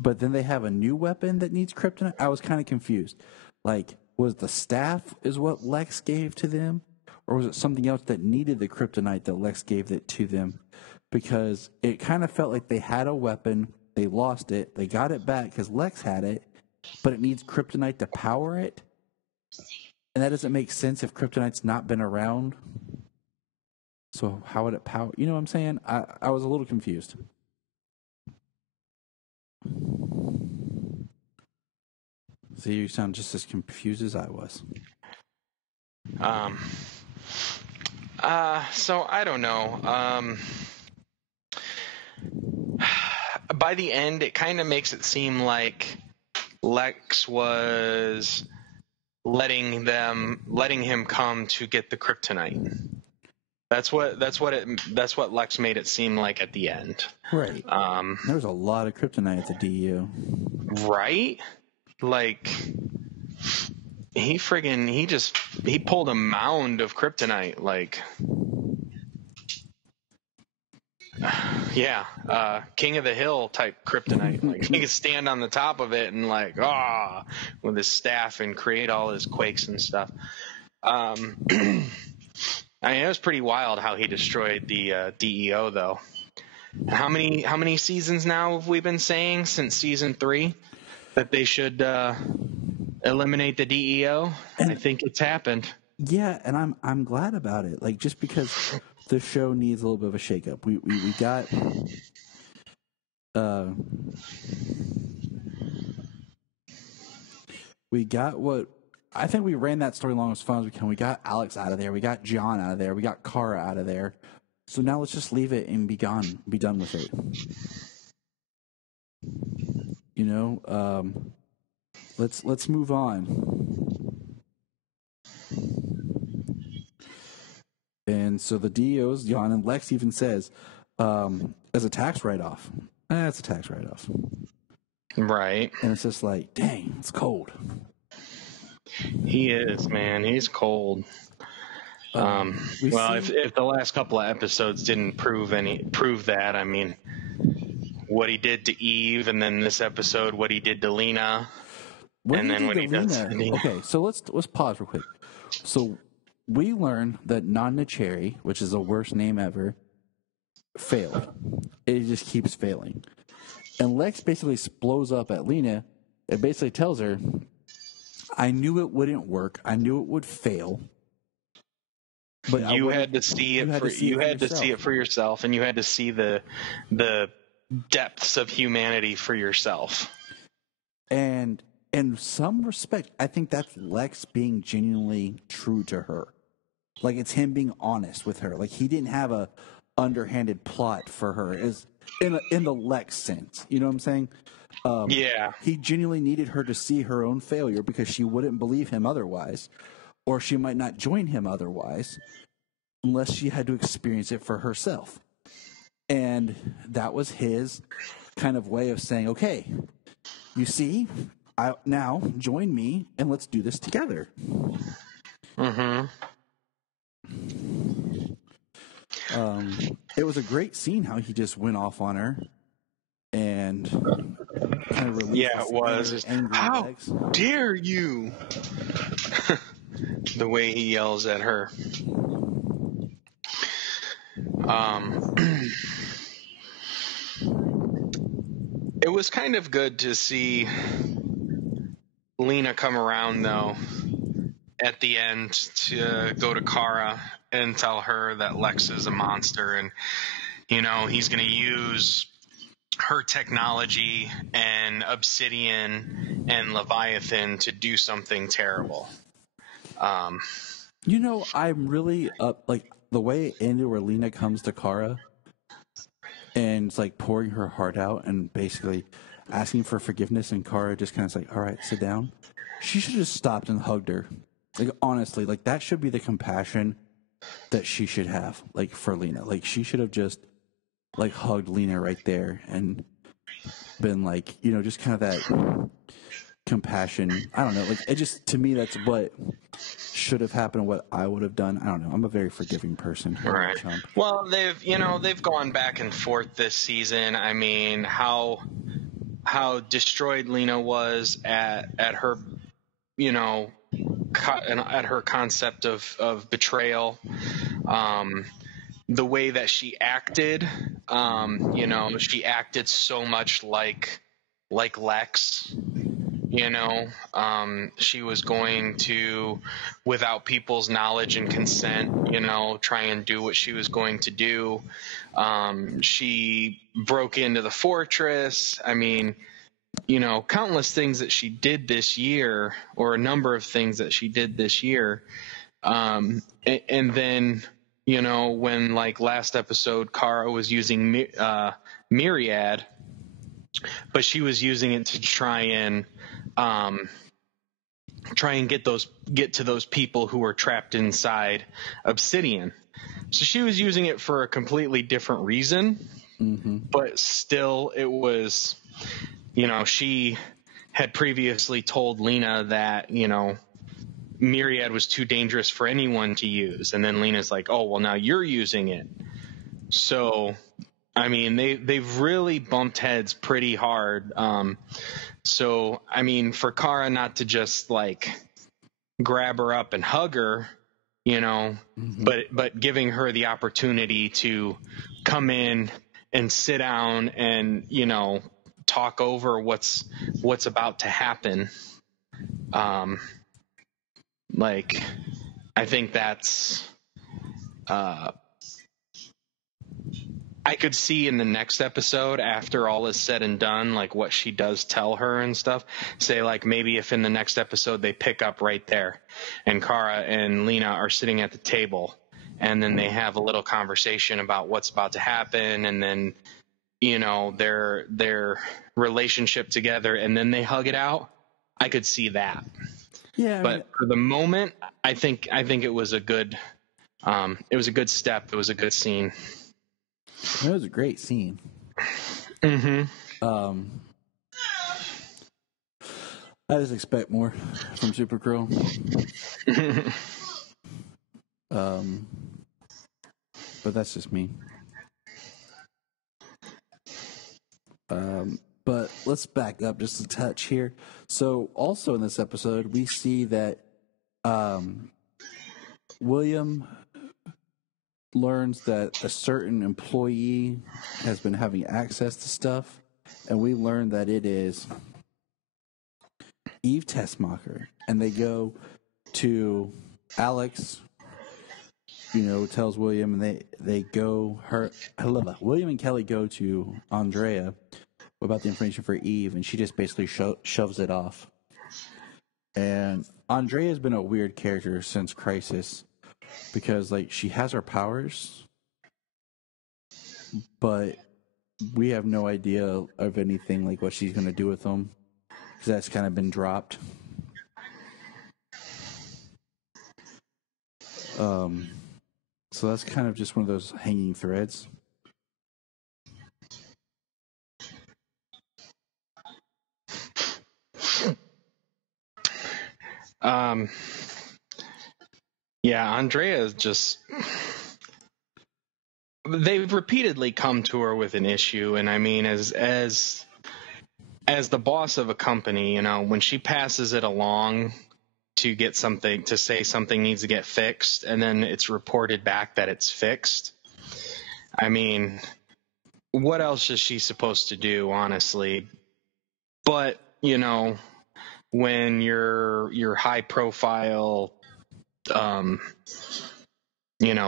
But then they have a new weapon that needs kryptonite. I was kind of confused. Like, was the staff is what Lex gave to them? Or was it something else that needed the kryptonite that Lex gave it to them? Because it kind of felt like they had a weapon, they lost it, they got it back because Lex had it, but it needs kryptonite to power it. And that doesn't make sense if kryptonite's not been around. So how would it power? You know what I'm saying? I was a little confused. So you sound just as confused as I was. So I don't know. By the end, it kind of makes it seem like Lex was letting him come to get the kryptonite. That's what Lex made it seem like at the end. Right. There was a lot of kryptonite at the DU. Right? Like, he pulled a mound of kryptonite, like, yeah, King of the Hill type kryptonite. Like, he could stand on the top of it and, like, with his staff and create all his quakes and stuff. I mean, it was pretty wild how he destroyed the DEO, though. How many seasons now have we been saying since season 3 that they should eliminate the DEO? And I think it's happened. Yeah, and I'm glad about it. Like, just because the show needs a little bit of a shakeup. We got what I think we ran that storyline as far as we can. We got Alex out of there. We got John out of there. We got Kara out of there. So now let's just leave it and be gone. Be done with it. Let's move on. And so the DEO's John, and Lex even says, as a tax write-off. It's a tax write-off. Right. And it's just like, dang, it's cold. He is, man. He's cold. We Well, see, if the last couple of episodes didn't prove that, I mean, what he did to Eve, and then this episode, what he did to Lena, and then what he does to Lena. Okay, so let's pause real quick. So we learn that Nonna Cherry, which is the worst name ever, failed. It just keeps failing. And Lex basically blows up at Lena and basically tells her, I knew it wouldn't work. I knew it would fail. But you had to see it for yourself, and you had to see the depths of humanity for yourself. And in some respect, I think that's Lex being genuinely true to her. Like, it's him being honest with her. Like, he didn't have a underhanded plot for her, is in the Lex sense. You know what I'm saying? Yeah. He genuinely needed her to see her own failure because she wouldn't believe him otherwise, or she might not join him otherwise, unless she had to experience it for herself. And that was his kind of way of saying, okay, you see, now join me and let's do this together. Mm-hmm. It was a great scene how he just went off on her and kind of released. Yeah, it was. How legs. Dare you? The way he yells at her. It was kind of good to see Lena come around, though, at the end to go to Kara and tell her that Lex is a monster and, you know, he's going to use her technology and Obsidian and Leviathan to do something terrible. You know, I'm really like the way it ended where Lena comes to Kara and it's like pouring her heart out and basically asking for forgiveness, and Kara just kind of like, all right, sit down. She should have just stopped and hugged her. Like, honestly, like that should be the compassion that she should have, like, for Lena. Like, she should have just like hugged Lena right there and been like, you know, just kind of that compassion. I don't know. Like, it just, to me, that's what should have happened, what I would have done. I don't know. I'm a very forgiving person. Right. Well, they've gone back and forth this season. I mean, how destroyed Lena was at her, you know, at her concept of betrayal. The way that she acted, you know, she acted so much like Lex. You know, she was going to, without people's knowledge and consent, you know, try and do what she was going to do. She broke into the fortress. I mean, you know, countless things that she did this year, or a number of things that she did this year. And then, you know, when, like, last episode, Kara was using Myriad, but she was using it to try and get to those people who were trapped inside Obsidian. So she was using it for a completely different reason, but still it was, you know, she had previously told Lena that, you know, Myriad was too dangerous for anyone to use. And then Lena's like, oh, well, now you're using it. So, I mean, they've really bumped heads pretty hard. So, I mean, for Kara not to just, like, grab her up and hug her, you know, but giving her the opportunity to come in and sit down and, you know, talk over what's about to happen. Like, I think that's, I could see in the next episode, after all is said and done, like what she does tell her and stuff. Say, like, maybe if in the next episode they pick up right there and Kara and Lena are sitting at the table and then they have a little conversation about what's about to happen, and then, you know, their relationship together, and then they hug it out. I could see that. Yeah. But for the moment, I think it was a good step. It was a good scene. It was a great scene. I I just expect more from Supergirl. But that's just me. But let's back up just a touch here. So, also in this episode, we see that William learns that a certain employee has been having access to stuff, and we learn that it is Eve Tessmacher. And they go to Alex, tells William, and they go William and Kelly go to Andrea about the information for Eve, and she just basically shoves it off. And Andrea has been a weird character since Crisis because, she has her powers, but we have no idea of anything, what she's going to do with them, because that's kind of been dropped. So that's kind of just one of those hanging threads. Yeah, Andrea is just... They've repeatedly come to her with an issue, and I mean, as the boss of a company, when she passes it along to get something, to say something needs to get fixed, and then it's reported back that it's fixed, I mean, what else is she supposed to do, honestly? But, when your high profile,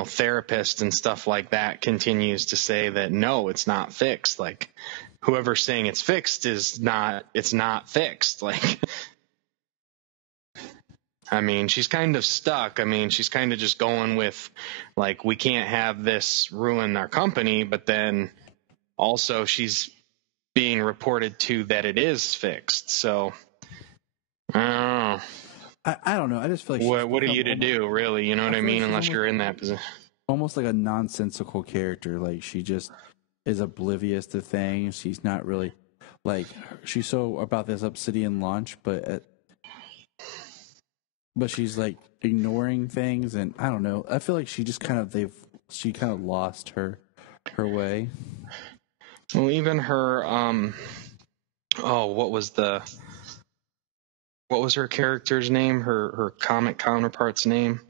therapist and stuff like that continues to say that no, it's not fixed. Whoever's saying it's fixed it's not fixed. I mean, she's kind of stuck. I mean, she's kind of just going with, we can't have this ruin our company, but then also she's being reported to that it is fixed. So, I don't know. I don't know. I just feel like what are you to do, really? You know what I mean? Unless you're in that position. Almost like a nonsensical character. She just is oblivious to things. She's not really, she's so about this Obsidian launch, but she's ignoring things, and I don't know. I feel like she just kind of lost her way. Well, even her, what was her character's name? Her comic counterpart's name?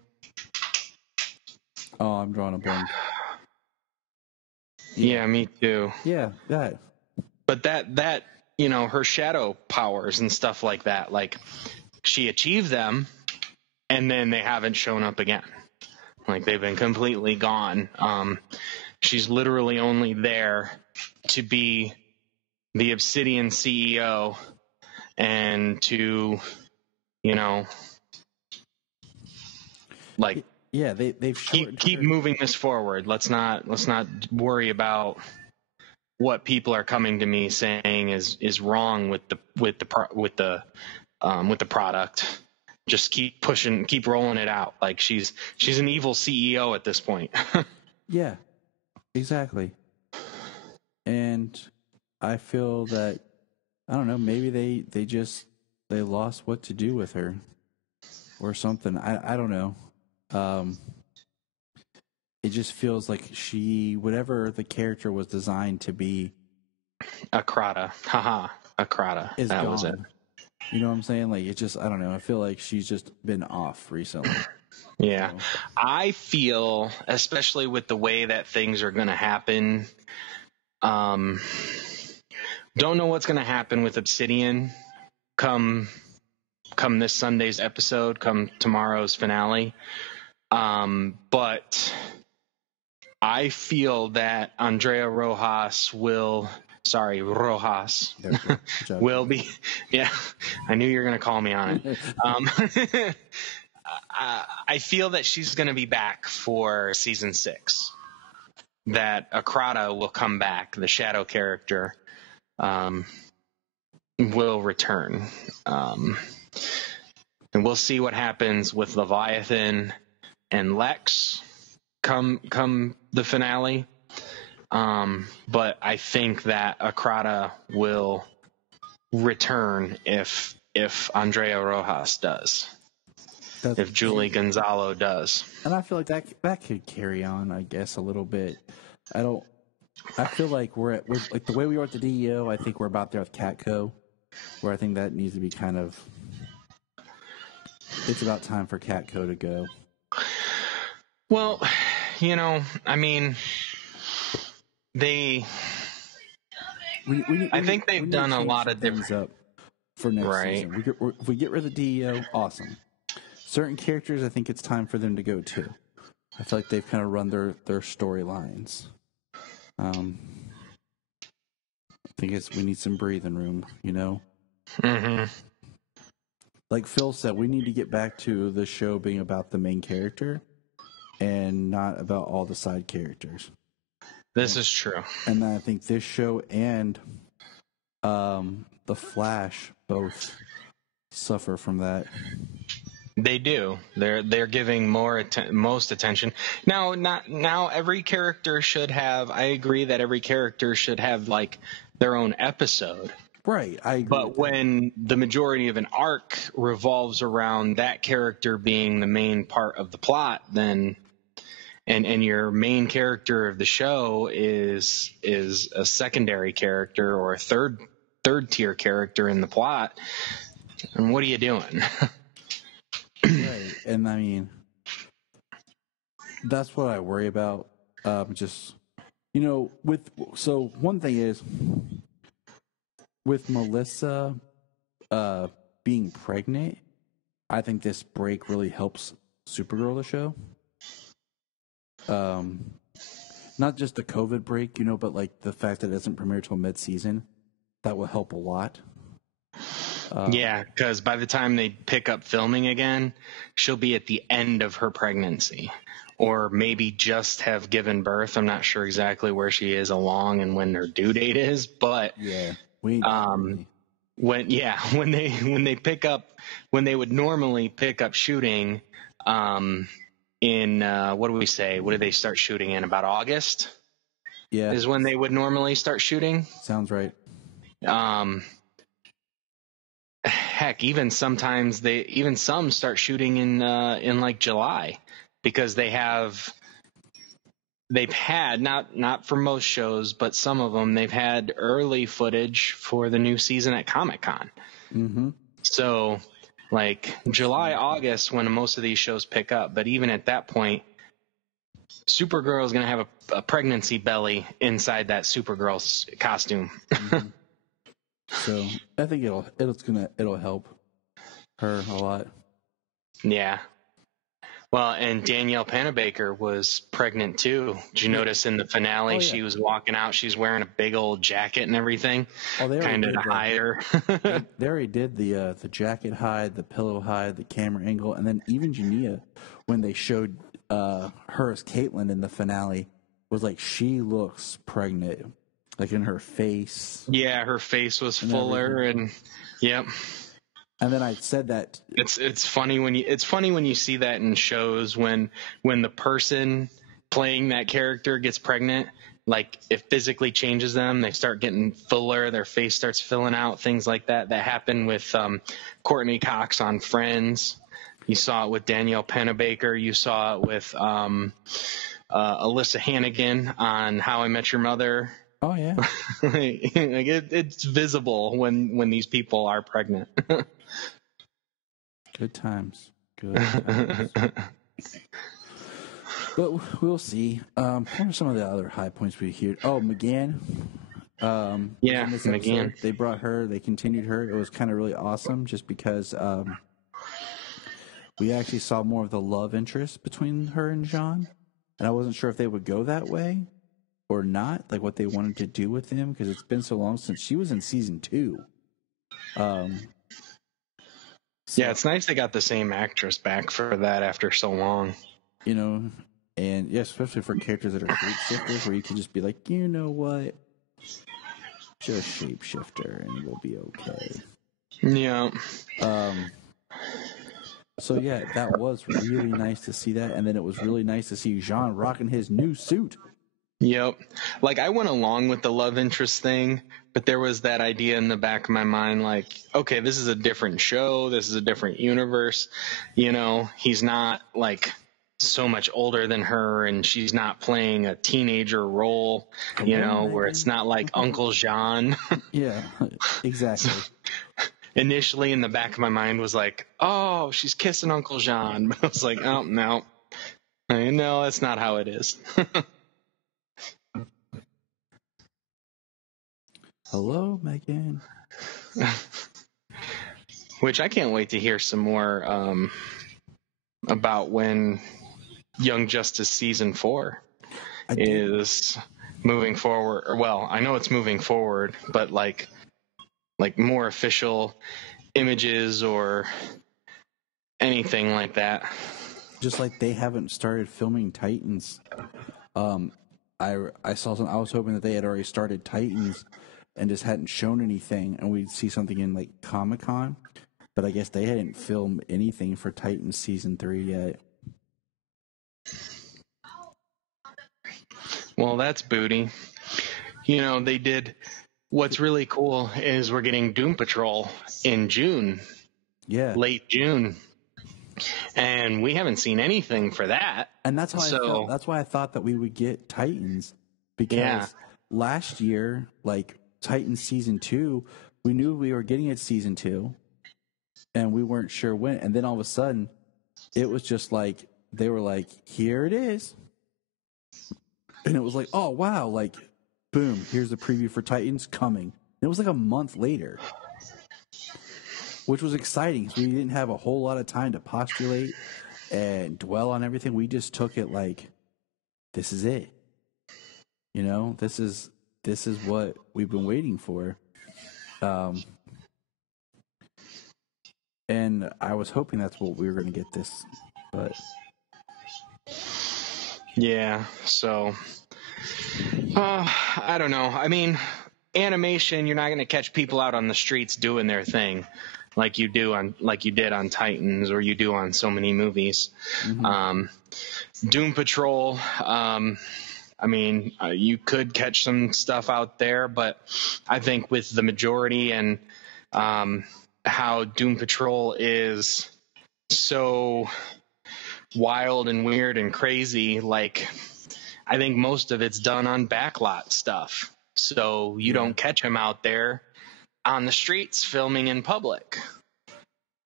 Oh, I'm drawing a blank. Yeah, me too. Yeah, that. But that her shadow powers and stuff like that, she achieved them, and then they haven't shown up again. They've been completely gone. She's literally only there to be the Obsidian CEO and to, yeah, they've keep moving this forward. Let's not worry about what people are coming to me saying is wrong with the product. Just keep pushing, keep rolling it out. She's an evil CEO at this point. Yeah, exactly. And I feel that, I don't know, maybe they lost what to do with her or something. I don't know. It just feels like whatever the character was designed to be. Akrata. Haha. Akrata. That gone. Was it. You know what I'm saying? It just, I don't know. I feel like she's just been off recently. Yeah. So. I feel, especially with the way that things are going to happen, don't know what's going to happen with Obsidian come this Sunday's episode, come tomorrow's finale. But I feel that Andrea Rojas will be, yeah, I knew you were going to call me on it. I feel that she's going to be back for season 6, that Akrata will come back, the shadow character, will return. And we'll see what happens with Leviathan and Lex come the finale. But I think that Akrata will return if if Andrea Rojas does, if Julie Gonzalo does. And I feel like that could carry on, I guess, a little bit. I feel like we're like the way we are at the DEO. I think we're about there with Catco, where I think that needs to be kind of. It's about time for Catco to go. Well, I mean, I think they've done a lot of things up for next season. If we get rid of the DEO, awesome. Certain characters, I think it's time for them to go too. I feel like they've kind of run their storylines. I think we need some breathing room, Mm-hmm. Like Phil said, we need to get back to the show being about the main character and not about all the side characters. This is true. And I think this show and The Flash both suffer from that. They do. They're giving most attention. Now every character should have. I agree that every character should have like their own episode. Right, I agree. But when the majority of an arc revolves around that character being the main part of the plot, then and your main character of the show is a secondary character or a third tier character in the plot, and what are you doing? Right, and I mean that's what I worry about. One thing is with Melissa being pregnant, I think this break really helps Supergirl, the show. Not just the COVID break, but like the fact that it doesn't premiere till mid-season, that will help a lot. Yeah, because by the time they pick up filming again, she'll be at the end of her pregnancy, or maybe just have given birth. I'm not sure exactly where she is along and when her due date is, but yeah, when they would normally pick up shooting, in what do we say? What do they start shooting in? About August? Yeah, is when they would normally start shooting. Sounds right. Heck, even some start shooting in like July, because they've had not for most shows, but some of them they've had early footage for the new season at Comic-Con. Mm-hmm. So like July, August, when most of these shows pick up. But even at that point, Supergirl is going to have a pregnancy belly inside that Supergirl costume. Mm-hmm. So I think it'll help her a lot. Yeah. Well, and Danielle Panabaker was pregnant too. Did you notice in the finale she was walking out? She's wearing a big old jacket and everything, kind of to hide her. They already did the jacket hide, the pillow hide, the camera angle, and then even Jania, when they showed her as Caitlin in the finale, was like she looks pregnant, like in her face. Yeah, her face was fuller, and yep. And then I said that it's funny when you see that in shows when the person playing that character gets pregnant, like it physically changes them. They start getting fuller, their face starts filling out, things like that. That happened with Courtney Cox on Friends. You saw it with Danielle Panabaker. You saw it with Alyssa Hannigan on How I Met Your Mother. Oh yeah, it's visible when these people are pregnant. Good times. But we'll see. What are some of the other high points we hear? Oh, McGann. McGann. They brought her. They continued her. It was kind of really awesome, just because we actually saw more of the love interest between her and John, and I wasn't sure if they would go that way or not, like what they wanted to do with him, because it's been so long since she was in season 2. Yeah, it's nice they got the same actress back for that after so long. And yeah, especially for characters that are shapeshifters, where you can just be like, you know what, just shapeshifter and we'll be okay. Yeah. So yeah, that was really nice to see that, and then it was really nice to see Jean rocking his new suit. Yep. Like, I went along with the love interest thing, but there was that idea in the back of my mind, like, okay, this is a different show. This is a different universe. You know, he's not like so much older than her, and she's not playing a teenager role, you know, where it's not like Uncle Jean. Yeah, exactly. Initially in the back of my mind was like, oh, she's kissing Uncle Jean. But I was like, oh, no. No, that's not how it is. Hello, Megan. Which I can't wait to hear some more about when Young Justice Season 4 is moving forward. Well, I know it's moving forward, but like more official images or anything like that. Just like they haven't started filming Titans. I saw some. I was hoping that they had already started Titans and just hadn't shown anything, and we'd see something in like Comic-Con. But I guess they hadn't filmed anything for Titans Season 3 yet. Well, that's booty. You know, they did. What's really cool is we're getting Doom Patrol in June. Yeah. Late June. And we haven't seen anything for that. And that's how I felt. That's why I thought that we would get Titans. Because last year, like Titans Season 2, we knew we were getting it Season 2. And we weren't sure when. And then all of a sudden, it was just like, they were like, here it is. And it was like, oh, wow. Like, boom, here's the preview for Titans coming. And it was like a month later. Which was exciting because we didn't have a whole lot of time to postulate and dwell on everything. We just took it like, this is it. You know, this is what we've been waiting for. And I was hoping that's what we were going to get this, but yeah. So, I don't know. I mean, animation, you're not going to catch people out on the streets doing their thing like you did on Titans, or you do on so many movies. Mm-hmm. Doom Patrol. I mean, you could catch some stuff out there, but I think with the majority and how Doom Patrol is so wild and weird and crazy, like, I think most of it's done on backlot stuff. So you don't catch him out there on the streets filming in public.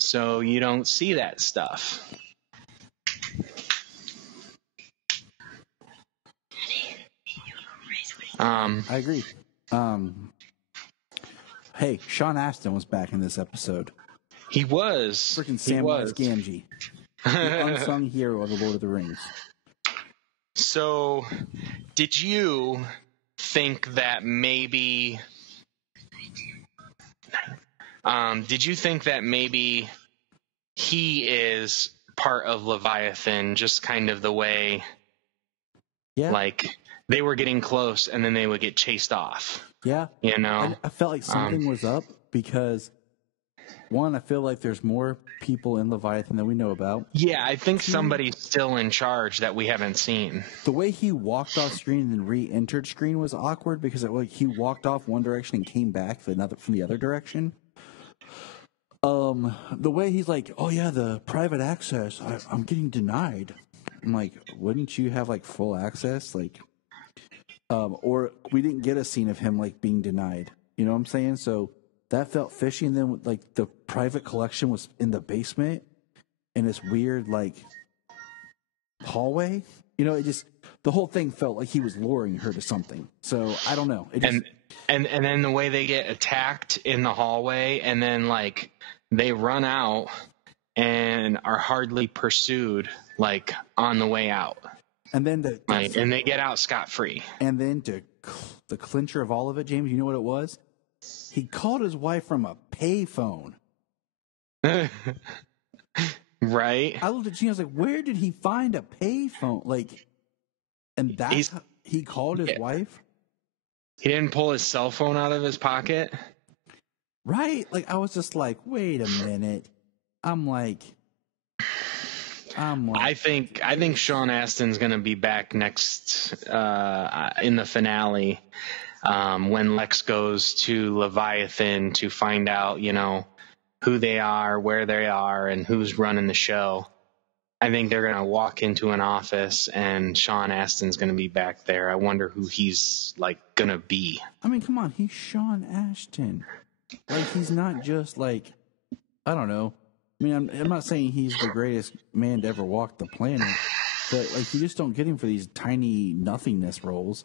So you don't see that stuff. I agree. Hey, Sean Astin was back in this episode. He was. Freaking Samwise Gamgee. The unsung hero of the Lord of the Rings. So, did you think that maybe he is part of Leviathan, just kind of the way, like, they were getting close and then they would get chased off? Yeah. You know? I felt like something was up because, one, I feel like there's more people in Leviathan than we know about. Yeah, I think somebody's still in charge that we haven't seen. The way he walked off screen and then re-entered screen was awkward because he walked off one direction and came back from the other direction. The way he's like, oh yeah, the private access, I'm getting denied. I'm like, wouldn't you have like full access? Like, or we didn't get a scene of him like being denied. You know what I'm saying? So that felt fishy. And then like the private collection was in the basement in this weird like hallway. You know, the whole thing felt like he was luring her to something. So I don't know. And then the way they get attacked in the hallway, and then like they run out and are hardly pursued like on the way out. And then and they get out scot-free. And then the clincher of all of it, James, you know what it was? He called his wife from a payphone. Right? I looked at Gene, I was like, where did he find a payphone? Like, and that's how he called his wife? He didn't pull his cell phone out of his pocket? Right? Like, I was just like, wait a minute. I'm like... I think Sean Astin's going to be back next in the finale when Lex goes to Leviathan to find out, who they are, where they are, and who's running the show. I think they're going to walk into an office and Sean Astin's going to be back there. I wonder who he's going to be. I mean, come on, he's Sean Astin. He's not just I don't know. I mean, I'm not saying he's the greatest man to ever walk the planet, but you just don't get him for these tiny nothingness roles.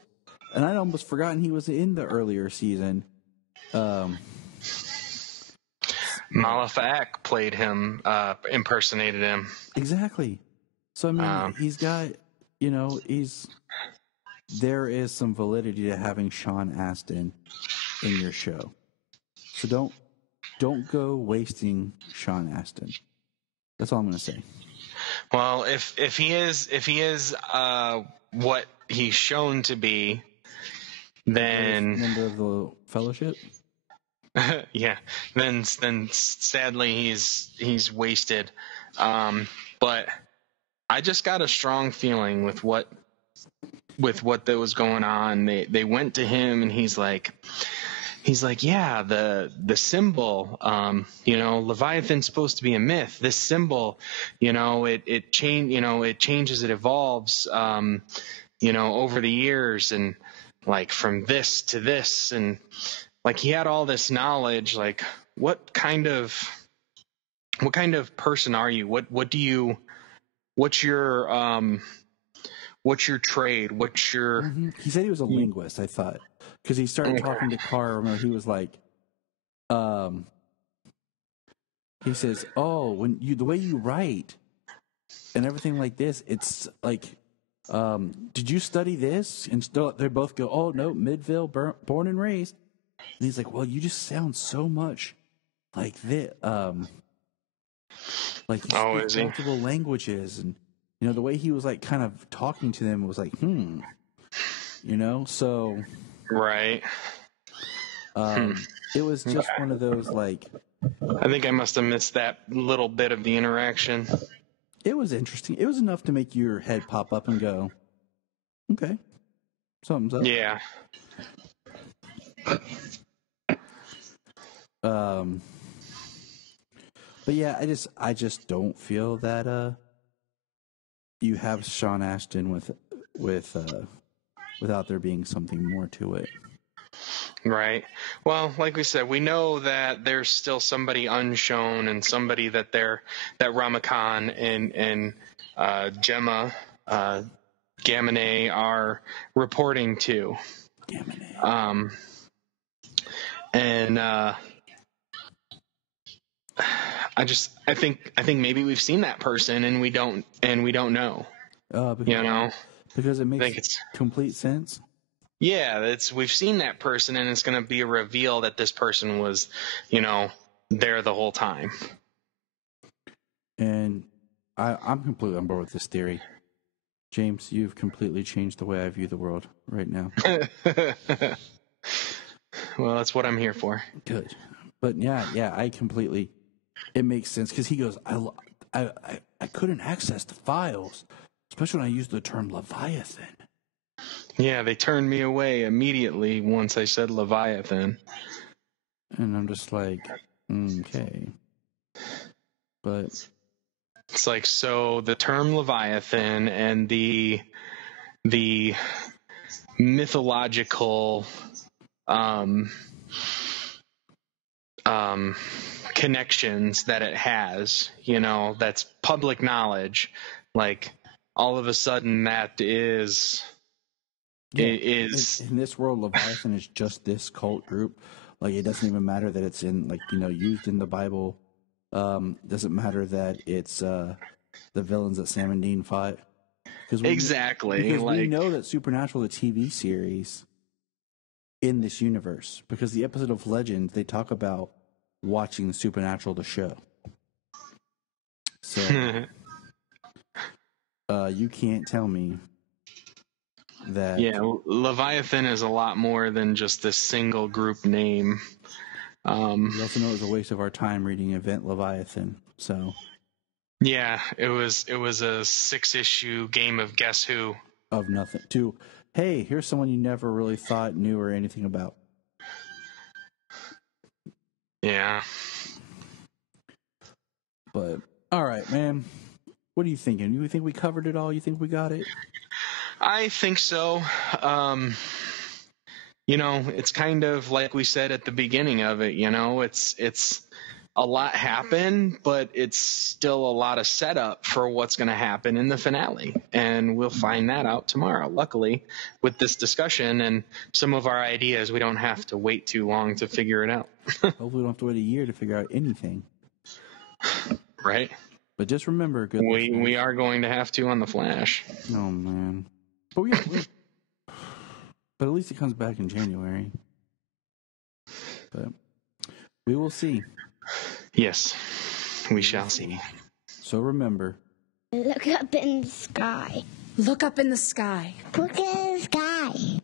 And I'd almost forgotten he was in the earlier season. Malefak played him, impersonated him. Exactly. So I mean, he's got, there is some validity to having Sean Astin in your show. So don't go wasting Sean Astin. That's all I'm going to say. Well, if he is what he's shown to be, then member of the Fellowship. yeah. Then sadly he's wasted. But I just got a strong feeling with what that was going on. They went to him and he's like, yeah, the symbol, Leviathan's supposed to be a myth. This symbol, it changes, it evolves, over the years, and from this to this, and he had all this knowledge. What kind of person are you? What's your trade? What's your? Mm-hmm. He said he was a linguist, I thought. Because he started talking to Carr, remember, he was like, he says, the way you write and everything like this, it's did you study this? And they both go, oh, no, Midville, born and raised. And he's like, well, you just sound so much like this. You speak multiple languages. And, the way he was kind of talking to them was so... Right. It was just one of those I think I must have missed that little bit of the interaction. It was interesting. It was enough to make your head pop up and go, okay, something's up. Yeah. But yeah, I just don't feel that you have Sean Astin without there being something more to it. Right. Well, like we said, we know that there's still somebody unshown and somebody that Ramakan and Gemma Gamine are reporting to. Gamine. I think maybe we've seen that person and we don't know. Because it makes complete sense. Yeah, we've seen that person, and it's going to be a reveal that this person was, there the whole time. And I'm completely on board with this theory. James, you've completely changed the way I view the world right now. Well, that's what I'm here for. Good. But yeah, I completely... It makes sense, because he goes, I couldn't access the files, especially when I used the term Leviathan. Yeah, they turned me away immediately once I said Leviathan. And I'm just like, okay. But it's so the term Leviathan and the mythological connections that it has, that's public knowledge. All of a sudden that is... in this world, Leviathan is just this cult group. It doesn't even matter that it's in used in the Bible. Doesn't matter that it's the villains that Sam and Dean fought. Exactly. Because we know that Supernatural, the TV series, in this universe, because the episode of Legends, they talk about watching the Supernatural, the show. So you can't tell me that... Yeah, Leviathan is a lot more than just this single group name. We also know it was a waste of our time reading Event Leviathan. So Yeah, it was a 6-issue game of Guess Who. Of nothing to, hey, here's someone you never really thought knew or anything about. Yeah. But all right, man. What are you thinking? You think we covered it all? You think we got it? I think so. It's kind of like we said at the beginning of it, it's a lot happened, but it's still a lot of setup for what's going to happen in the finale. And we'll find that out tomorrow. Luckily, with this discussion and some of our ideas, we don't have to wait too long to figure it out. Hopefully we don't have to wait a year to figure out anything. Right? But just remember, good we are going to have to on The Flash. Oh, man. But but at least it comes back in January. But we will see. Yes, we shall see. So remember. Look up in the sky. Look up in the sky. Look at the sky.